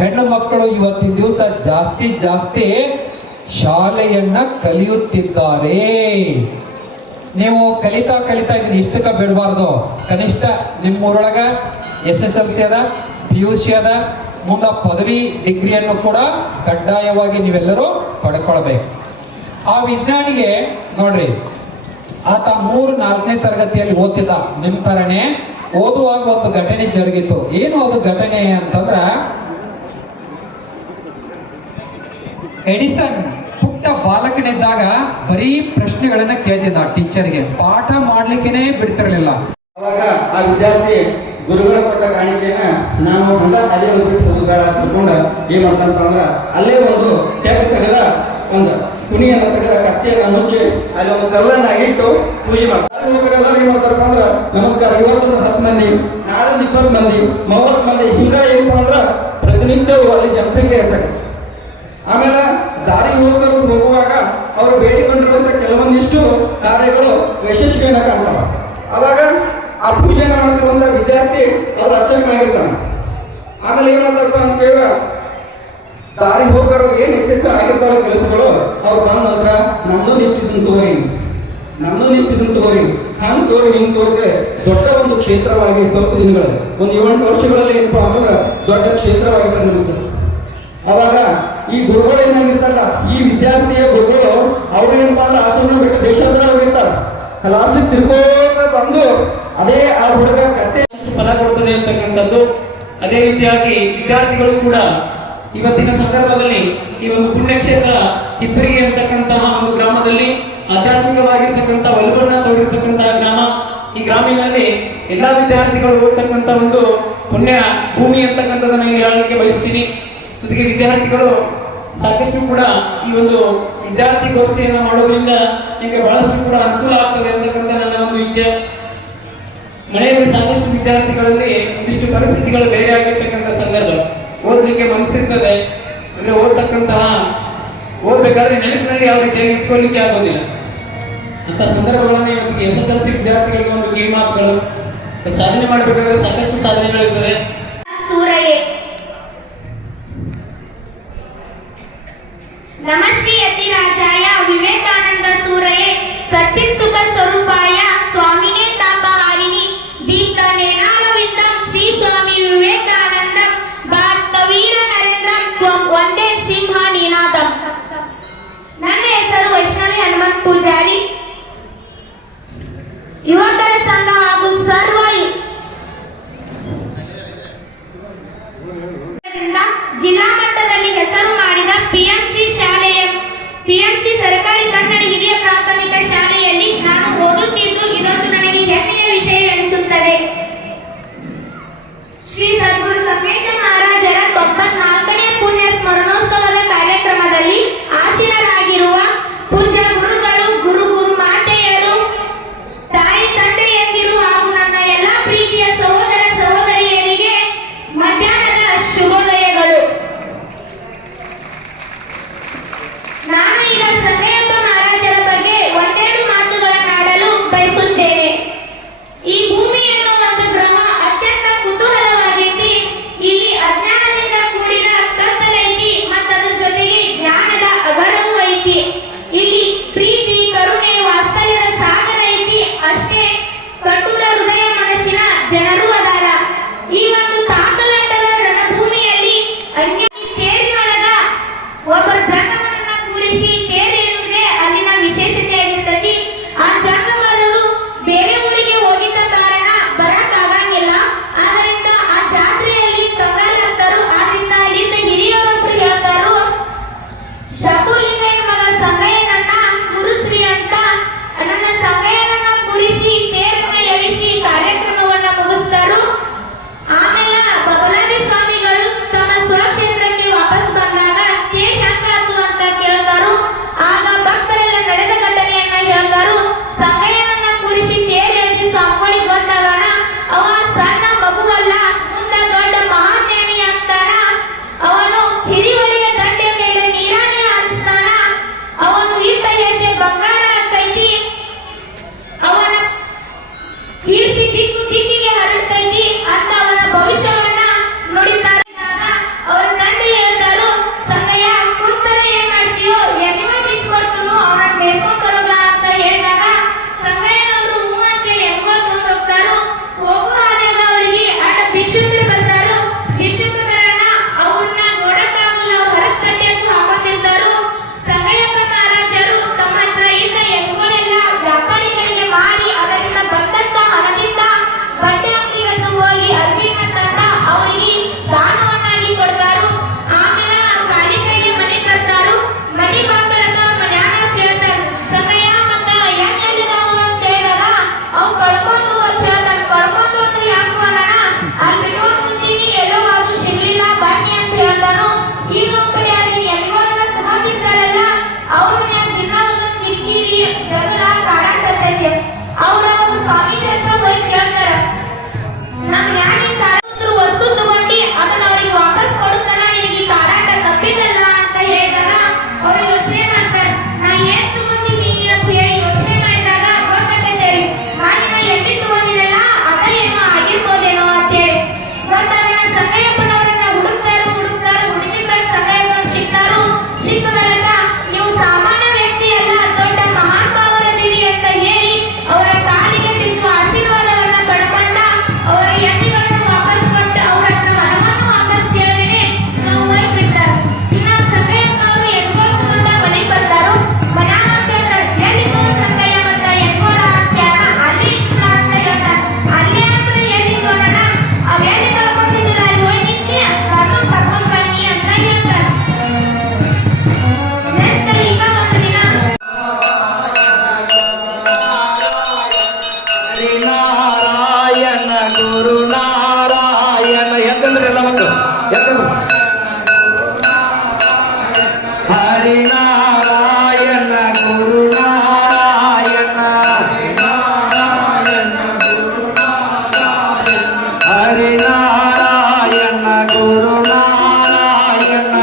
ಹೆಣ್ಣು ಮಕ್ಕಳು ಇವತ್ತಿನ ದಿವಸ ಜಾಸ್ತಿ ಶಾಲೆಯನ್ನ ಕಲಿಯುತ್ತಿದ್ದಾರೆ. ನೀವು ಕಲಿತಾ ಇದನ್ನ ಇಷ್ಟಕ್ಕ ಬಿಡಬಾರ್ದು. ಕನಿಷ್ಠ ನಿಮ್ಮೂರೊಳಗ SSLC ಅದ, PUC ಅದ, ಮುಂದ ಪದವಿ ಡಿಗ್ರಿಯನ್ನು ಕೂಡ ಕಡ್ಡಾಯವಾಗಿ ನೀವೆಲ್ಲರೂ ಪಡ್ಕೊಳ್ಬೇಕು. ಆ ವಿಜ್ಞಾನಿಗೆ ನೋಡ್ರಿ, ಆತ 3-4ನೇ ತರಗತಿಯಲ್ಲಿ ಓದ್ತಿದ್ದ. ನಿಮ್ ತರನೇ ಓದುವಾಗ ಒಂದು ಘಟನೆ ಜರುಗಿತ್ತು. ಏನು ಅದು ಘಟನೆ ಅಂತಂದ್ರ, ಎಡಿಸನ್ ಪುಟ್ಟ ಬಾಲಕನಿದ್ದಾಗ ಬರೀ ಪ್ರಶ್ನೆಗಳನ್ನ ಕೇಳ್ತಿದ್ದ ಟೀಚರ್ಗೆ, ಪಾಠ ಮಾಡ್ಲಿಕ್ಕೇನೆ ಬಿಡ್ತಿರ್ಲಿಲ್ಲ. ಅವಾಗ ಆ ವಿದ್ಯಾರ್ಥಿ ಗುರುಗಳ ಕೊಟ್ಟ ಕಾಣಿಕೆನ ನಾನು ಹಂಗ ಅಲ್ಲೇ ಹೋಗ್ಬಿಟ್ಟು ಹೋಗುದಾಳ ತಿಳ್ಕೊಂಡ ಏನ್ ಮಾಡ್ತಾನಪ್ಪ ಅಂದ್ರ, ಅಲ್ಲೇ ಒಂದು ಟೆಪ್ ತೆಗೆದ, ಒಂದು ಕುಣಿಯನ್ನ ತೆಗೆದ, ಕತ್ತಿಯನ್ನ ಮುಚ್ಚಿ ಅಲ್ಲಿ ಒಂದು ಕಲ್ಲನ್ನ ಇಟ್ಟು ಪೂಜೆ ಮಾಡ್ತಾರೆ. ಏನ್ ಮಾಡ್ತಾರಪ್ಪ ಅಂದ್ರ, ನಮಸ್ಕಾರ, ಇವತ್ತೊಂದು 10 ಮಂದಿ, ನಾಳೆ 20 ಮಂದಿ, 30 ಮಂದಿ, ಹಿಂಗ ಏನಪ್ಪ ಅಂದ್ರ ಪ್ರತಿನಿತ್ಯವೂ ಅಲ್ಲಿ ಜನಸಂಖ್ಯೆ ಹೆಚ್ಚಾಗುತ್ತೆ. ಆಮೇಲೆ ದಾರಿ ಹೋಗರು ಹೋಗುವಾಗ ಅವರು ಬೇಡಿಕೊಂಡಿರುವಂತ ಕೆಲವೊಂದಿಷ್ಟು ಕಾರ್ಯಗಳು ಯಶಸ್ವಿಯನ್ನ ಕಾಣ್ತಾವ. ಅವಾಗ ಆ ಪೂಜೆನ ಮಾಡ್ತಿರುವಂತ ವಿದ್ಯಾರ್ಥಿ ಅವ್ರು ಅರ್ಚಕನಾಗಿರ್ತಾನೆ. ಆಮೇಲೆ ಏನ್ ಮಾಡ್ತಾರಪ್ಪ ಅಂತ ಕೇಳಿದ್ರೆ, ದಾರಿ ಹೋಗರು ಏನ್ ಯಶಸ್ವಿ ಆಗಿರ್ತಾರೋ ಕೆಲಸಗಳು ಅವ್ರು ಬಂದ ನಂತರ ನಮ್ದೊಂದು ಇಷ್ಟಿದ್ದನ್ನು ತೋರಿ ಹಂಗ್ ತೋರಿ ಹಿಂಗ್ ತೋರಿದ್ರೆ ದೊಡ್ಡ ಒಂದು ಕ್ಷೇತ್ರವಾಗಿ ಸ್ವಲ್ಪ ದಿನಗಳಲ್ಲಿ, ಒಂದು 7 ವರ್ಷಗಳಲ್ಲಿ ಏನಪ್ಪಾ ಅಂತಂದ್ರೆ ದೊಡ್ಡ ಕ್ಷೇತ್ರವಾಗಿ ಪರಿಣಮಿಸ್ತದೆ. ಅವಾಗ ಈ ಗುರುಗಳು ಏನಾಗಿರ್ತಾರಲ್ಲ, ಈ ವಿದ್ಯಾರ್ಥಿಯ ಗುರುಗಳು ಅವ್ರು ಏನಪ್ಪಾ ಅಂದ್ರೆ ಆಶ್ರಮ ಬಿಟ್ಟು ದೇಶಾಂತರ ಹೋಗಿರ್ತಾರ. ಲಾಸ್ಟ್ ತಿರ್ಕೋಗ ಬಂದು ಅದೇ ಆ ಹುಡುಗ ಕತ್ತೆ ಫಲ ಕೊಡ್ತದೆ ಅಂತಕ್ಕಂಥದ್ದು. ಅದೇ ರೀತಿಯಾಗಿ ವಿದ್ಯಾರ್ಥಿಗಳು ಕೂಡ ಇವತ್ತಿನ ಸಂದರ್ಭದಲ್ಲಿ ಈ ಒಂದು ಪುಣ್ಯಕ್ಷೇತ್ರ ಹಿಪ್ಪರಿಗೆ ಅಂತಕ್ಕಂತಹ ಒಂದು ಗ್ರಾಮದಲ್ಲಿ ಆಧ್ಯಾತ್ಮಿಕವಾಗಿರ್ತಕ್ಕಂಥ ಒಲವನ್ನ ತೋರಿರ್ತಕ್ಕಂತಹ ಗ್ರಾಮ. ಈ ಗ್ರಾಮಿನಲ್ಲಿ ಎಲ್ಲಾ ವಿದ್ಯಾರ್ಥಿಗಳು ಓದ್ತಕ್ಕಂಥ ಒಂದು ಪುಣ್ಯ ಭೂಮಿ ಅಂತಕ್ಕಂಥದ್ದನ್ನ ಇಲ್ಲಿ ಹೇಳಲಿಕ್ಕೆ ಬಯಸ್ತೀನಿ. ಜೊತೆಗೆ ವಿದ್ಯಾರ್ಥಿಗಳು ಸಾಕಷ್ಟು ಕೂಡ ಈ ಒಂದು ವಿದ್ಯಾರ್ಥಿ ಗೋಷ್ಠಿಯನ್ನ ಮಾಡೋದ್ರಿಂದ ನಿಮಗೆ ಬಹಳಷ್ಟು ಕೂಡ ಅನುಕೂಲ ಆಗ್ತದೆ ಅಂತಕ್ಕಂಥ ನನ್ನ ಒಂದು ಇಚ್ಛೆ. ಮನೆಯಲ್ಲಿ ಸಾಕಷ್ಟು ವಿದ್ಯಾರ್ಥಿಗಳಲ್ಲಿ ಒಂದಿಷ್ಟು ಪರಿಸ್ಥಿತಿಗಳು ಬೇರೆ ಆಗಿರ್ತಕ್ಕಂಥ ಸಂದರ್ಭ, ಓದಲಿಕ್ಕೆ ಮನಸ್ಸಿರ್ತದೆ, ಅಂದ್ರೆ ಓದ್ತಕ್ಕಂತಹ ಓದ್ಬೇಕಾದ್ರೆ ನೆನಪಿನಲ್ಲಿ ಯಾವ ರೀತಿಯಾಗಿ ಇಟ್ಕೊಳ್ಳಿಕ್ಕೆ ಆಗೋದಿಲ್ಲ ಅಂತ ಸಂದರ್ಭಗಳನ್ನು ಇವತ್ತಿಗೆ SSLC ವಿದ್ಯಾರ್ಥಿಗಳಿಗೆ ಒಂದು ಕಿವಿ ಮಾತುಗಳು. ಸಾಧನೆ ಮಾಡಬೇಕಾದ್ರೆ ಸಾಕಷ್ಟು ಸಾಧನೆಗಳಿರ್ತದೆ. ಸೂರಯೇ ನಮಶ್ರೀ ಯತಿರಾಜಾಯ ವಿವೇಕಾನಂದ ಸೂರಯೇ ಸಚ್ಚಿತ್ ಸುಖ ಸ್ವರೂಪಾಯ ಸ್ವಾಮಿನೇ ತಾಪಹಾರಿಣಿ ದೀಪ್ತ ನೇನಾರವಿಂದಂ ಶ್ರೀ ಸ್ವಾಮಿ ವಿವೇಕಾನಂದಂ ಭಾರತ ವೀರ ನರೇಂದ್ರಂ ತ್ವಂ ವಂದೇ ಸಿಂಹ ನಿನಾದಂ. ನನ್ನ ಹೆಸರು ವೈಷ್ಣವಿ ಹನುಮಂತ್ ಪೂಜಾರಿ. ಯುವಕರ ಸಂಘ ಹಾಗೂ ಸರ್ವ ಜಿಲ್ಲಾ ಮಟ್ಟದಲ್ಲಿ ಹೆಸರು ಮಾಡಿದ ಪಿಎಂಶ್ರೀ ಸರ್ಕಾರಿ ಕನ್ನಡ ಹಿರಿಯ ಪ್ರಾಥಮಿಕ ಶಾಲೆಯಲ್ಲಿ ನಾನು ಓದುತ್ತಿದ್ದು ಇದೊಂದು ನನಗೆ ಹೆಮ್ಮೆಯ ವಿಷಯವೆನಿಸುತ್ತದೆ. ಶ್ರೀ ಸದ್ಗುರು ಸಂಗಮೇಶ ಮಹಾರಾಜರ 94ನೇ ಪುಣ್ಯ ಸ್ಮರಣೋತ್ಸವದ ಕಾರ್ಯಕ್ರಮದಲ್ಲಿ ಆಸೀನರಾಗಿರುವ ಪೂಜ್ಯ ಗುರುಗಳು, ಗುರು ಮಾತೆಯರು, ತಾಯಿ ತಂದೆಯಂದಿರು ಹಾಗೂ ನನ್ನ ಎಲ್ಲಾ ಪ್ರೀತಿಯ ಸಹೋದರ ಸಹೋದರಿಯರಿಗೆ ಮಧ್ಯಾಹ್ನದ ಶುಭೋದಯಗಳು. ನಾನು ಈಗ ಸಂಗಯ್ಯಪ್ಪ ಮಹಾರಾಜರ ಬಗ್ಗೆ ಒಂದೆರಡು ಮಾತುಗಳನ್ನಾಡಲು ಬಯಸುತ್ತೇನೆ. ಈ ಭೂಮಿ ಎನ್ನುವ ಒಂದು ಗ್ರಹ ಅತ್ಯಂತ ಕುತೂಹಲವಾಗೈತಿ. ಇಲ್ಲಿ ಅಜ್ಞಾನದಿಂದ ಕೂಡಿದ ಕತ್ತಲೈತಿ ಮತ್ತು ಅದರ ಜೊತೆಗೆ ಜ್ಞಾನದ ಅಗರವೂ ಐತಿ. ಇಲ್ಲಿ ಪ್ರೀತಿ, ಕರುಣೆ, ವಾತ್ಸಲ್ಯದ ಸಾಗರ ಐತಿ. ಅಷ್ಟೇ ಕಟುರ ಹೃದಯ ಮನಸ್ಸಿನ ಜನರು ಅದಾರ. ಈ ಒಂದು ತಾಕಲಾಟದ ರಣಭೂಮಿಯಲ್ಲಿ ಅನ್ಯಾಯ ತೇರಿನೊಳಗ ಒಬ್ಬರ ಜಂಗಮರನ್ನ ಕೂರಿಸಿ ತೇರಿಳಿಯುವುದೇ ಅಲ್ಲಿನ ವಿಶೇಷತೆಯಾಗಿರ್ತತಿ. ಆ ಜಂಗಮರರು ಬೇರೆ ಊರಿಗೆ ಹೋಗಿದ್ದ ಕಾರಣ ಬರಕ್ಕಾಗಂಗಿಲ್ಲ. ಆದ್ದರಿಂದ ಆ ಜಾತ್ರೆಯಲ್ಲಿ ಕಂಗಾಲಾಗ್ತಾರು. ಆದ್ರಿಂದ ಅಲ್ಲಿಂದ ಹಿರಿಯರೊಬ್ರು ಹೇಳ್ತಾರು, ಶಂಭುಲಿಂಗಯ್ಯನ ಮಗ ಸಂಗಯ್ಯನನ್ನ ಕೂರಿಸ್ರಿ ಅಂತ. ನನ್ನ ಸಂಗಯ್ಯನನ್ನ ಕೂರಿಸಿ ತೇರನ್ನ ಎಳಿಸಿ ಕಾರ್ಯಕ್ರಮವನ್ನ ಮುಗಿಸ್ತಾರು. ಆಮೇಲೆ ಬಬಲಾದಿ ಸ್ವಾಮಿಗಳು ತಮ್ಮ ಸ್ವಕ್ಷೇತ್ರಕ್ಕೆ ವಾಪಸ್ ಬಂದಾಗ ತೇರ್ ಹೆಂಗಾತು ಅಂತ ಕೇಳ್ತಾರು. ಆಗ ಭಕ್ತರೆಲ್ಲ ನಡೆದ ಘಟನೆಯನ್ನ ಹೇಳ್ತಾರು. ಸಂಗಯ್ಯನನ್ನ ಕೂರಿಸಿ ತೇರ್ ಎಳೆದಿ ಸ್ವಾಮಿಗಳಿಗೆ ಬಂದಾಗ ಅವ ಸಣ್ಣ ಮಗುವಲ್ಲ, ಮುಂದ ದೊಡ್ಡ ಮಹಾಜ್ಞಾನಿ ಆಗ್ತಾನ. ಅವನು ಹಿರಿವಲಿಯ ದಂಡೆ ಮೇಲೆ ನೀರಾನೆ ಹಾರಿಸ್ತಾನ. ಅವನು ಇಟ್ಟ ಹೆಜ್ಜೆ ಬಂಗಾರ ಆಗ್ತೈತಿ. ಅವನ ಕೀರ್ತಿ ದಿಕ್ಕಿಗೆ ಹರಡ್ತೈತಿ ಅಂತ ಅವನ ಭವಿಷ್ಯವನ್ನ ನುಡಿತಾರೆ. ಅವರ ತಂದೆ ಹೇಳ್ತಾರು, ಸಂಗಯ್ಯ ಕುಂತರೆ ಏನ್ ಮಾಡ್ತೀಯೋ, ಎಮ್ಮೆಗಳು ಬಿಚ್ಕೊಡ್ತನು, ಅವನ ಮೇಸ್ಕೊಂಡ್ ಬರೋಲ್ಲ ಅಂತ ಹೇಳಿದಾಗ ಸಂಗಯ್ಯನವರು ಹೂ ಅಂತ ಎಮ್ಮೆಗಳು ತಗೊಂಡು ಹೋಗ್ತಾರು. ಹೋಗುವ ಹಾದಿಯಾಗ ಅವರಿಗೆ ಅಡ್ಡ ಭಿಕ್ಷುಕರು ಬರ್ತಾರು. ಭಿಕ್ಷುಕರು ಬರೋಣ ಅವ್ರನ್ನ ನೋಡಕ್ಕಾಗಲ್ಲ, ಅವ್ರು ಹರಕ್ ಪಟ್ಟಿ ಅಂತ ಹಾಕೊಂಡಿರ್ತಾರು. ಸಂಗಯ್ಯಪ್ಪ ಮಹಾರಾಜರು ತಮ್ಮ ಹತ್ರ ಇದ್ದ ಎಮ್ಮೆಗಳೆಲ್ಲ ವ್ಯಾಪಾರಿಗಳಿಗೆ ಮಾರಿ ಅದರಿಂದ ಬಂದಂತ ಹಣದಿಂದ ಬಟ್ಟೆ ಅಂಗಡಿಗಂದು ಹೋಗಿ ಅರ್ಬಿನ ತಂದ ಅವರಿಗೆ ದಾನವನ್ನಾಗಿ ಕೊಡ್ತಾರು. ಆಮೇಲೆ ಗಾಡಿ ಕೈಗೆ ಮನೆ ತರ್ತಾರು. ಮನೆ ಬಾಗಿಲದ ಮನ್ಯಾಗ ಕೇಳ್ತಾರ, ಸಂಗಯ್ಯ ಮತ್ತ ಹೆಂಗ್ ಎಲ್ಲಿದಾವು ಅಂತ ಹೇಳಿದಾಗ ಅವ್ನು ಕಳ್ಕೊಂಡು ಅಂತ ಹೇಳ್ತಾನೆ. ಕಳ್ಕೊಂಡು ಅಂದ್ರೆ ಹೆಂಗು ಅನ್ನೋಣ, ಅಲ್ಲಿ ಬಿಟ್ಕೊಂಡು ಕುಂತೀನಿ, ಎಲ್ಲೋ ಅದು ಸಿಗ್ಲಿಲ್ಲ, ಬನ್ನಿ ಅಂತ ಹೇಳ್ತಾನು. ಈಗ ಒಂದ್ ಕಡೆ ಅಲ್ಲಿ ಎಮ್ಮೆಗಳನ್ನ ತಗೊಂಡಿರ್ತಾರಲ್ಲ, ಅವ್ರ ಮನ್ಯಾಗ ದಿನ ಒಂದೊಂದು ಕಿರಿಕಿರಿ, ಜಗಳ, ಕಾರಾಟ ಇರ್ತೈತಿ. ಅವ್ರ ಸ್ವಾಮೀಜಿ ಹತ್ರ ಹೋಗಿ ಕೇಳ್ತಾರ, ನಮ್ಮ ನ್ಯಾನಿಂದ ವಸ್ತು ತಗೊಂಡು ಅದನ್ನ ಅವ್ರಿಗೆ ವಾಪಸ್ ಕೊಡುತ್ತಾನ, ನಿನಗೆ ಕಾರಾಟ ತಪ್ಪಿದಲ್ಲ ಅಂತ ಹೇಳಿದಾಗ ಅವ್ರು ಯೋಚನೆ ಮಾಡ್ತಾರೆ. ನಾ ಏನ್ ತಗೊಂಡಿನಿ ಅಂತ ಹೇಳಿ ಯೋಚನೆ ಮಾಡಿದಾಗ ಗೊತ್ತಾಗತ್ತೆ, ನಾನಿನ ಎಲ್ಲಿ ತಗೊಂಡಿನಲ್ಲ ಅದ ಏನೋ ಆಗಿರ್ಬೋದೇನೋ ಅಂತೇಳಿ ಗೊತ್ತಾಗ ಸಂಗಯ್ಯಪ್ಪನವರನ್ನ ಹುಡುಕ್ತಾರು. ಹುಡುಕಿದ್ರೆ ಸಂಗಯ್ಯಪ್ಪನವ್ರು ಸಿಕ್ಕ ಬಳಿಕ ನೀವು ಸಾಮಾನ್ಯ ವ್ಯಕ್ತಿ ಅಲ್ಲ, ದೊಡ್ಡ ಮಹಾನ್ ಭಾವರದಿರಿ ಅಂತ ಹೇಳಿ ಅವರ ಕಾಲಿಗೆ ಬಿದ್ದು ಆಶೀರ್ವಾದವನ್ನ ಪಡ್ಕೊಂಡ. ಅವರ ಎಮ್ಮೆಗಳನ್ನು ವಾಪಸ್ ಕೊಟ್ಟು ಅವ್ರ ಹತ್ರ ಹಣವನ್ನು ವಾಪಸ್ ಕೇಳಿದ್ರೆ ನಾವು ಹೋಗ್ಬಿಡ್ತಾರೆ. ಇನ್ನು ಸಂಗಯ್ಯಪ್ಪನವರು ಎಮ್ಮೆಗಳು ತಗೊಂಡ ಮನೆಗೆ ಬರ್ತಾರು. ಮನ್ಯಾಗ ಅಂತ ಹೇಳ್ತಾರೆ, ಎಲ್ಲಿತ್ತು ಸಂಗಯ್ಯ ಮತ್ತ ಎಮ್ಮೆಗಳ ಅಂತ ಹೇಳೋಣ, ಅಲ್ಲಿ ಇತ್ತು ಅಂತ ಹೇಳ್ತಾರೆ. ಅಲ್ಲೇ ಅಂದ್ರೆ ಎಲ್ಲಿತ್ತು ಅನ್ನೋಣ, ಅವೆಲ್ಲಿ ಕರ್ಕೊಂಡಿದ್ದಿಲ್ಲ, ಅಲ್ಲಿ ಹೋಗಿ ನಿಂತಿ ಕರ್ಕೊಂಡ್ ಬನ್ನಿ ಅಂತ ಹೇಳ್ತಾರೆ. ನೆಕ್ಸ್ಟ್ ಈಗ ಒಂದು ದಿನ ಹರಿನಾರಾಯಣ ಗುರು ನಾರಾಯಣ ಎತ್ತಂದ್ರೆ ಎಲ್ಲ ಒಂದು ಎತ್ತಂದ್ರೆ ಹರಿನಾರಾಯಣ ಗುರು ನಾರಾಯಣ ಹರಿನಾರಾಯಣ ಗುರು ನಾರಾಯಣ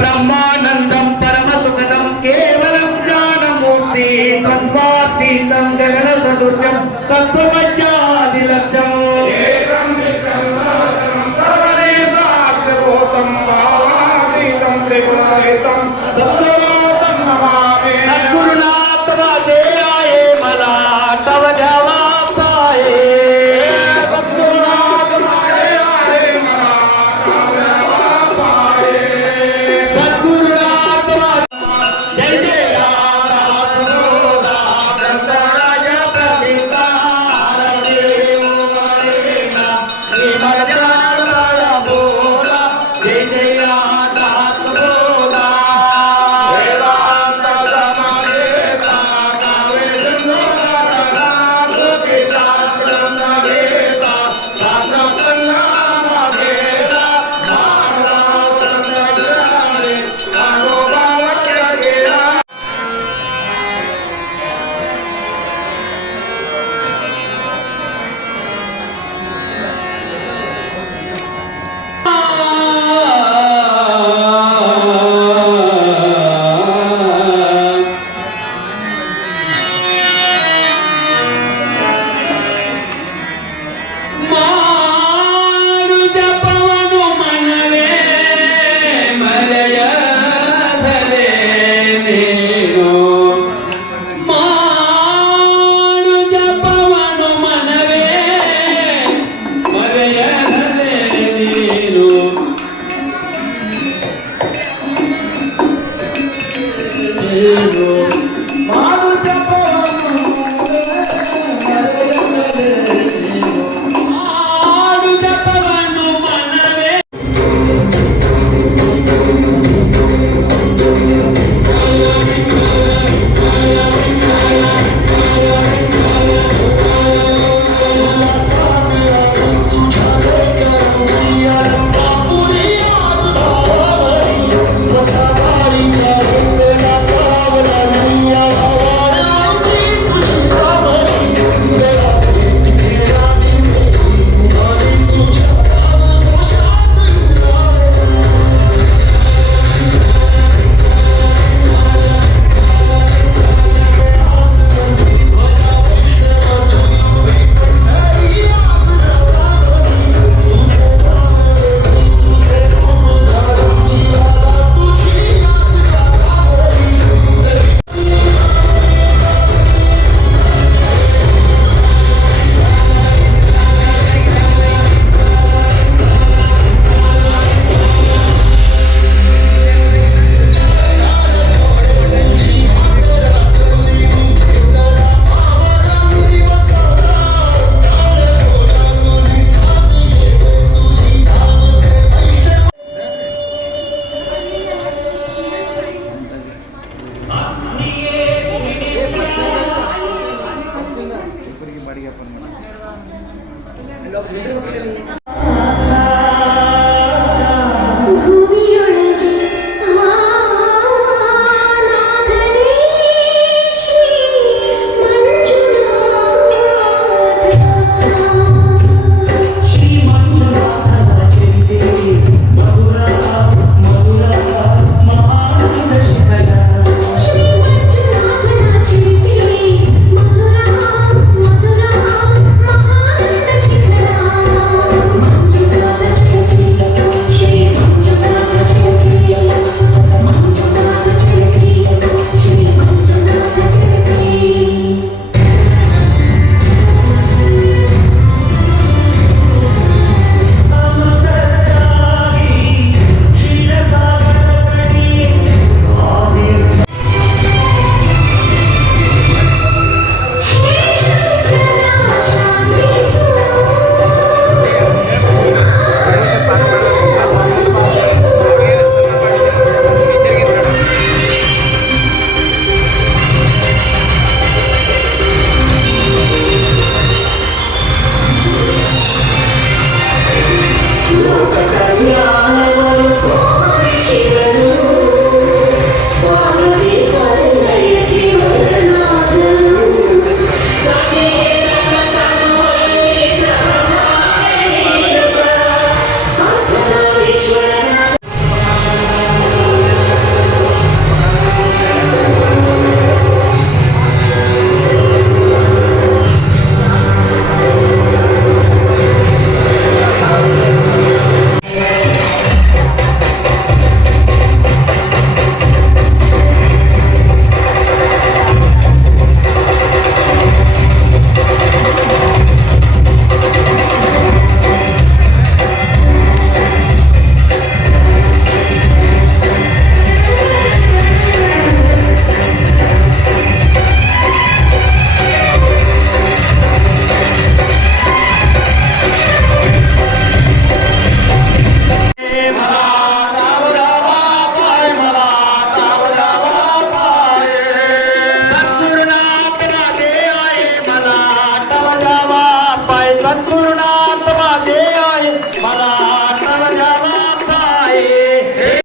ಬ್ರಹ್ಮಾನಂದಂ ಪರಮ ಸುಖದಂ ಕೇವಲಂ ಜ್ಞಾನಮೂರ್ತಿ ದ್ವಂದ್ವಾತೀತಂ ಗಗನ ಸದೃಶಂ ತತ್ವಮಜ್ಜಾದಿಲಕ್ಷಂ सद्गुरुनाथ बाजे आए मला तव देवा पाए सद्गुरुनाथ बाजे आए मला तव देवा पाए सद्गुरुनाथ जय जय राम राजा प्रसिद्ध जय जय राधा ದೇವ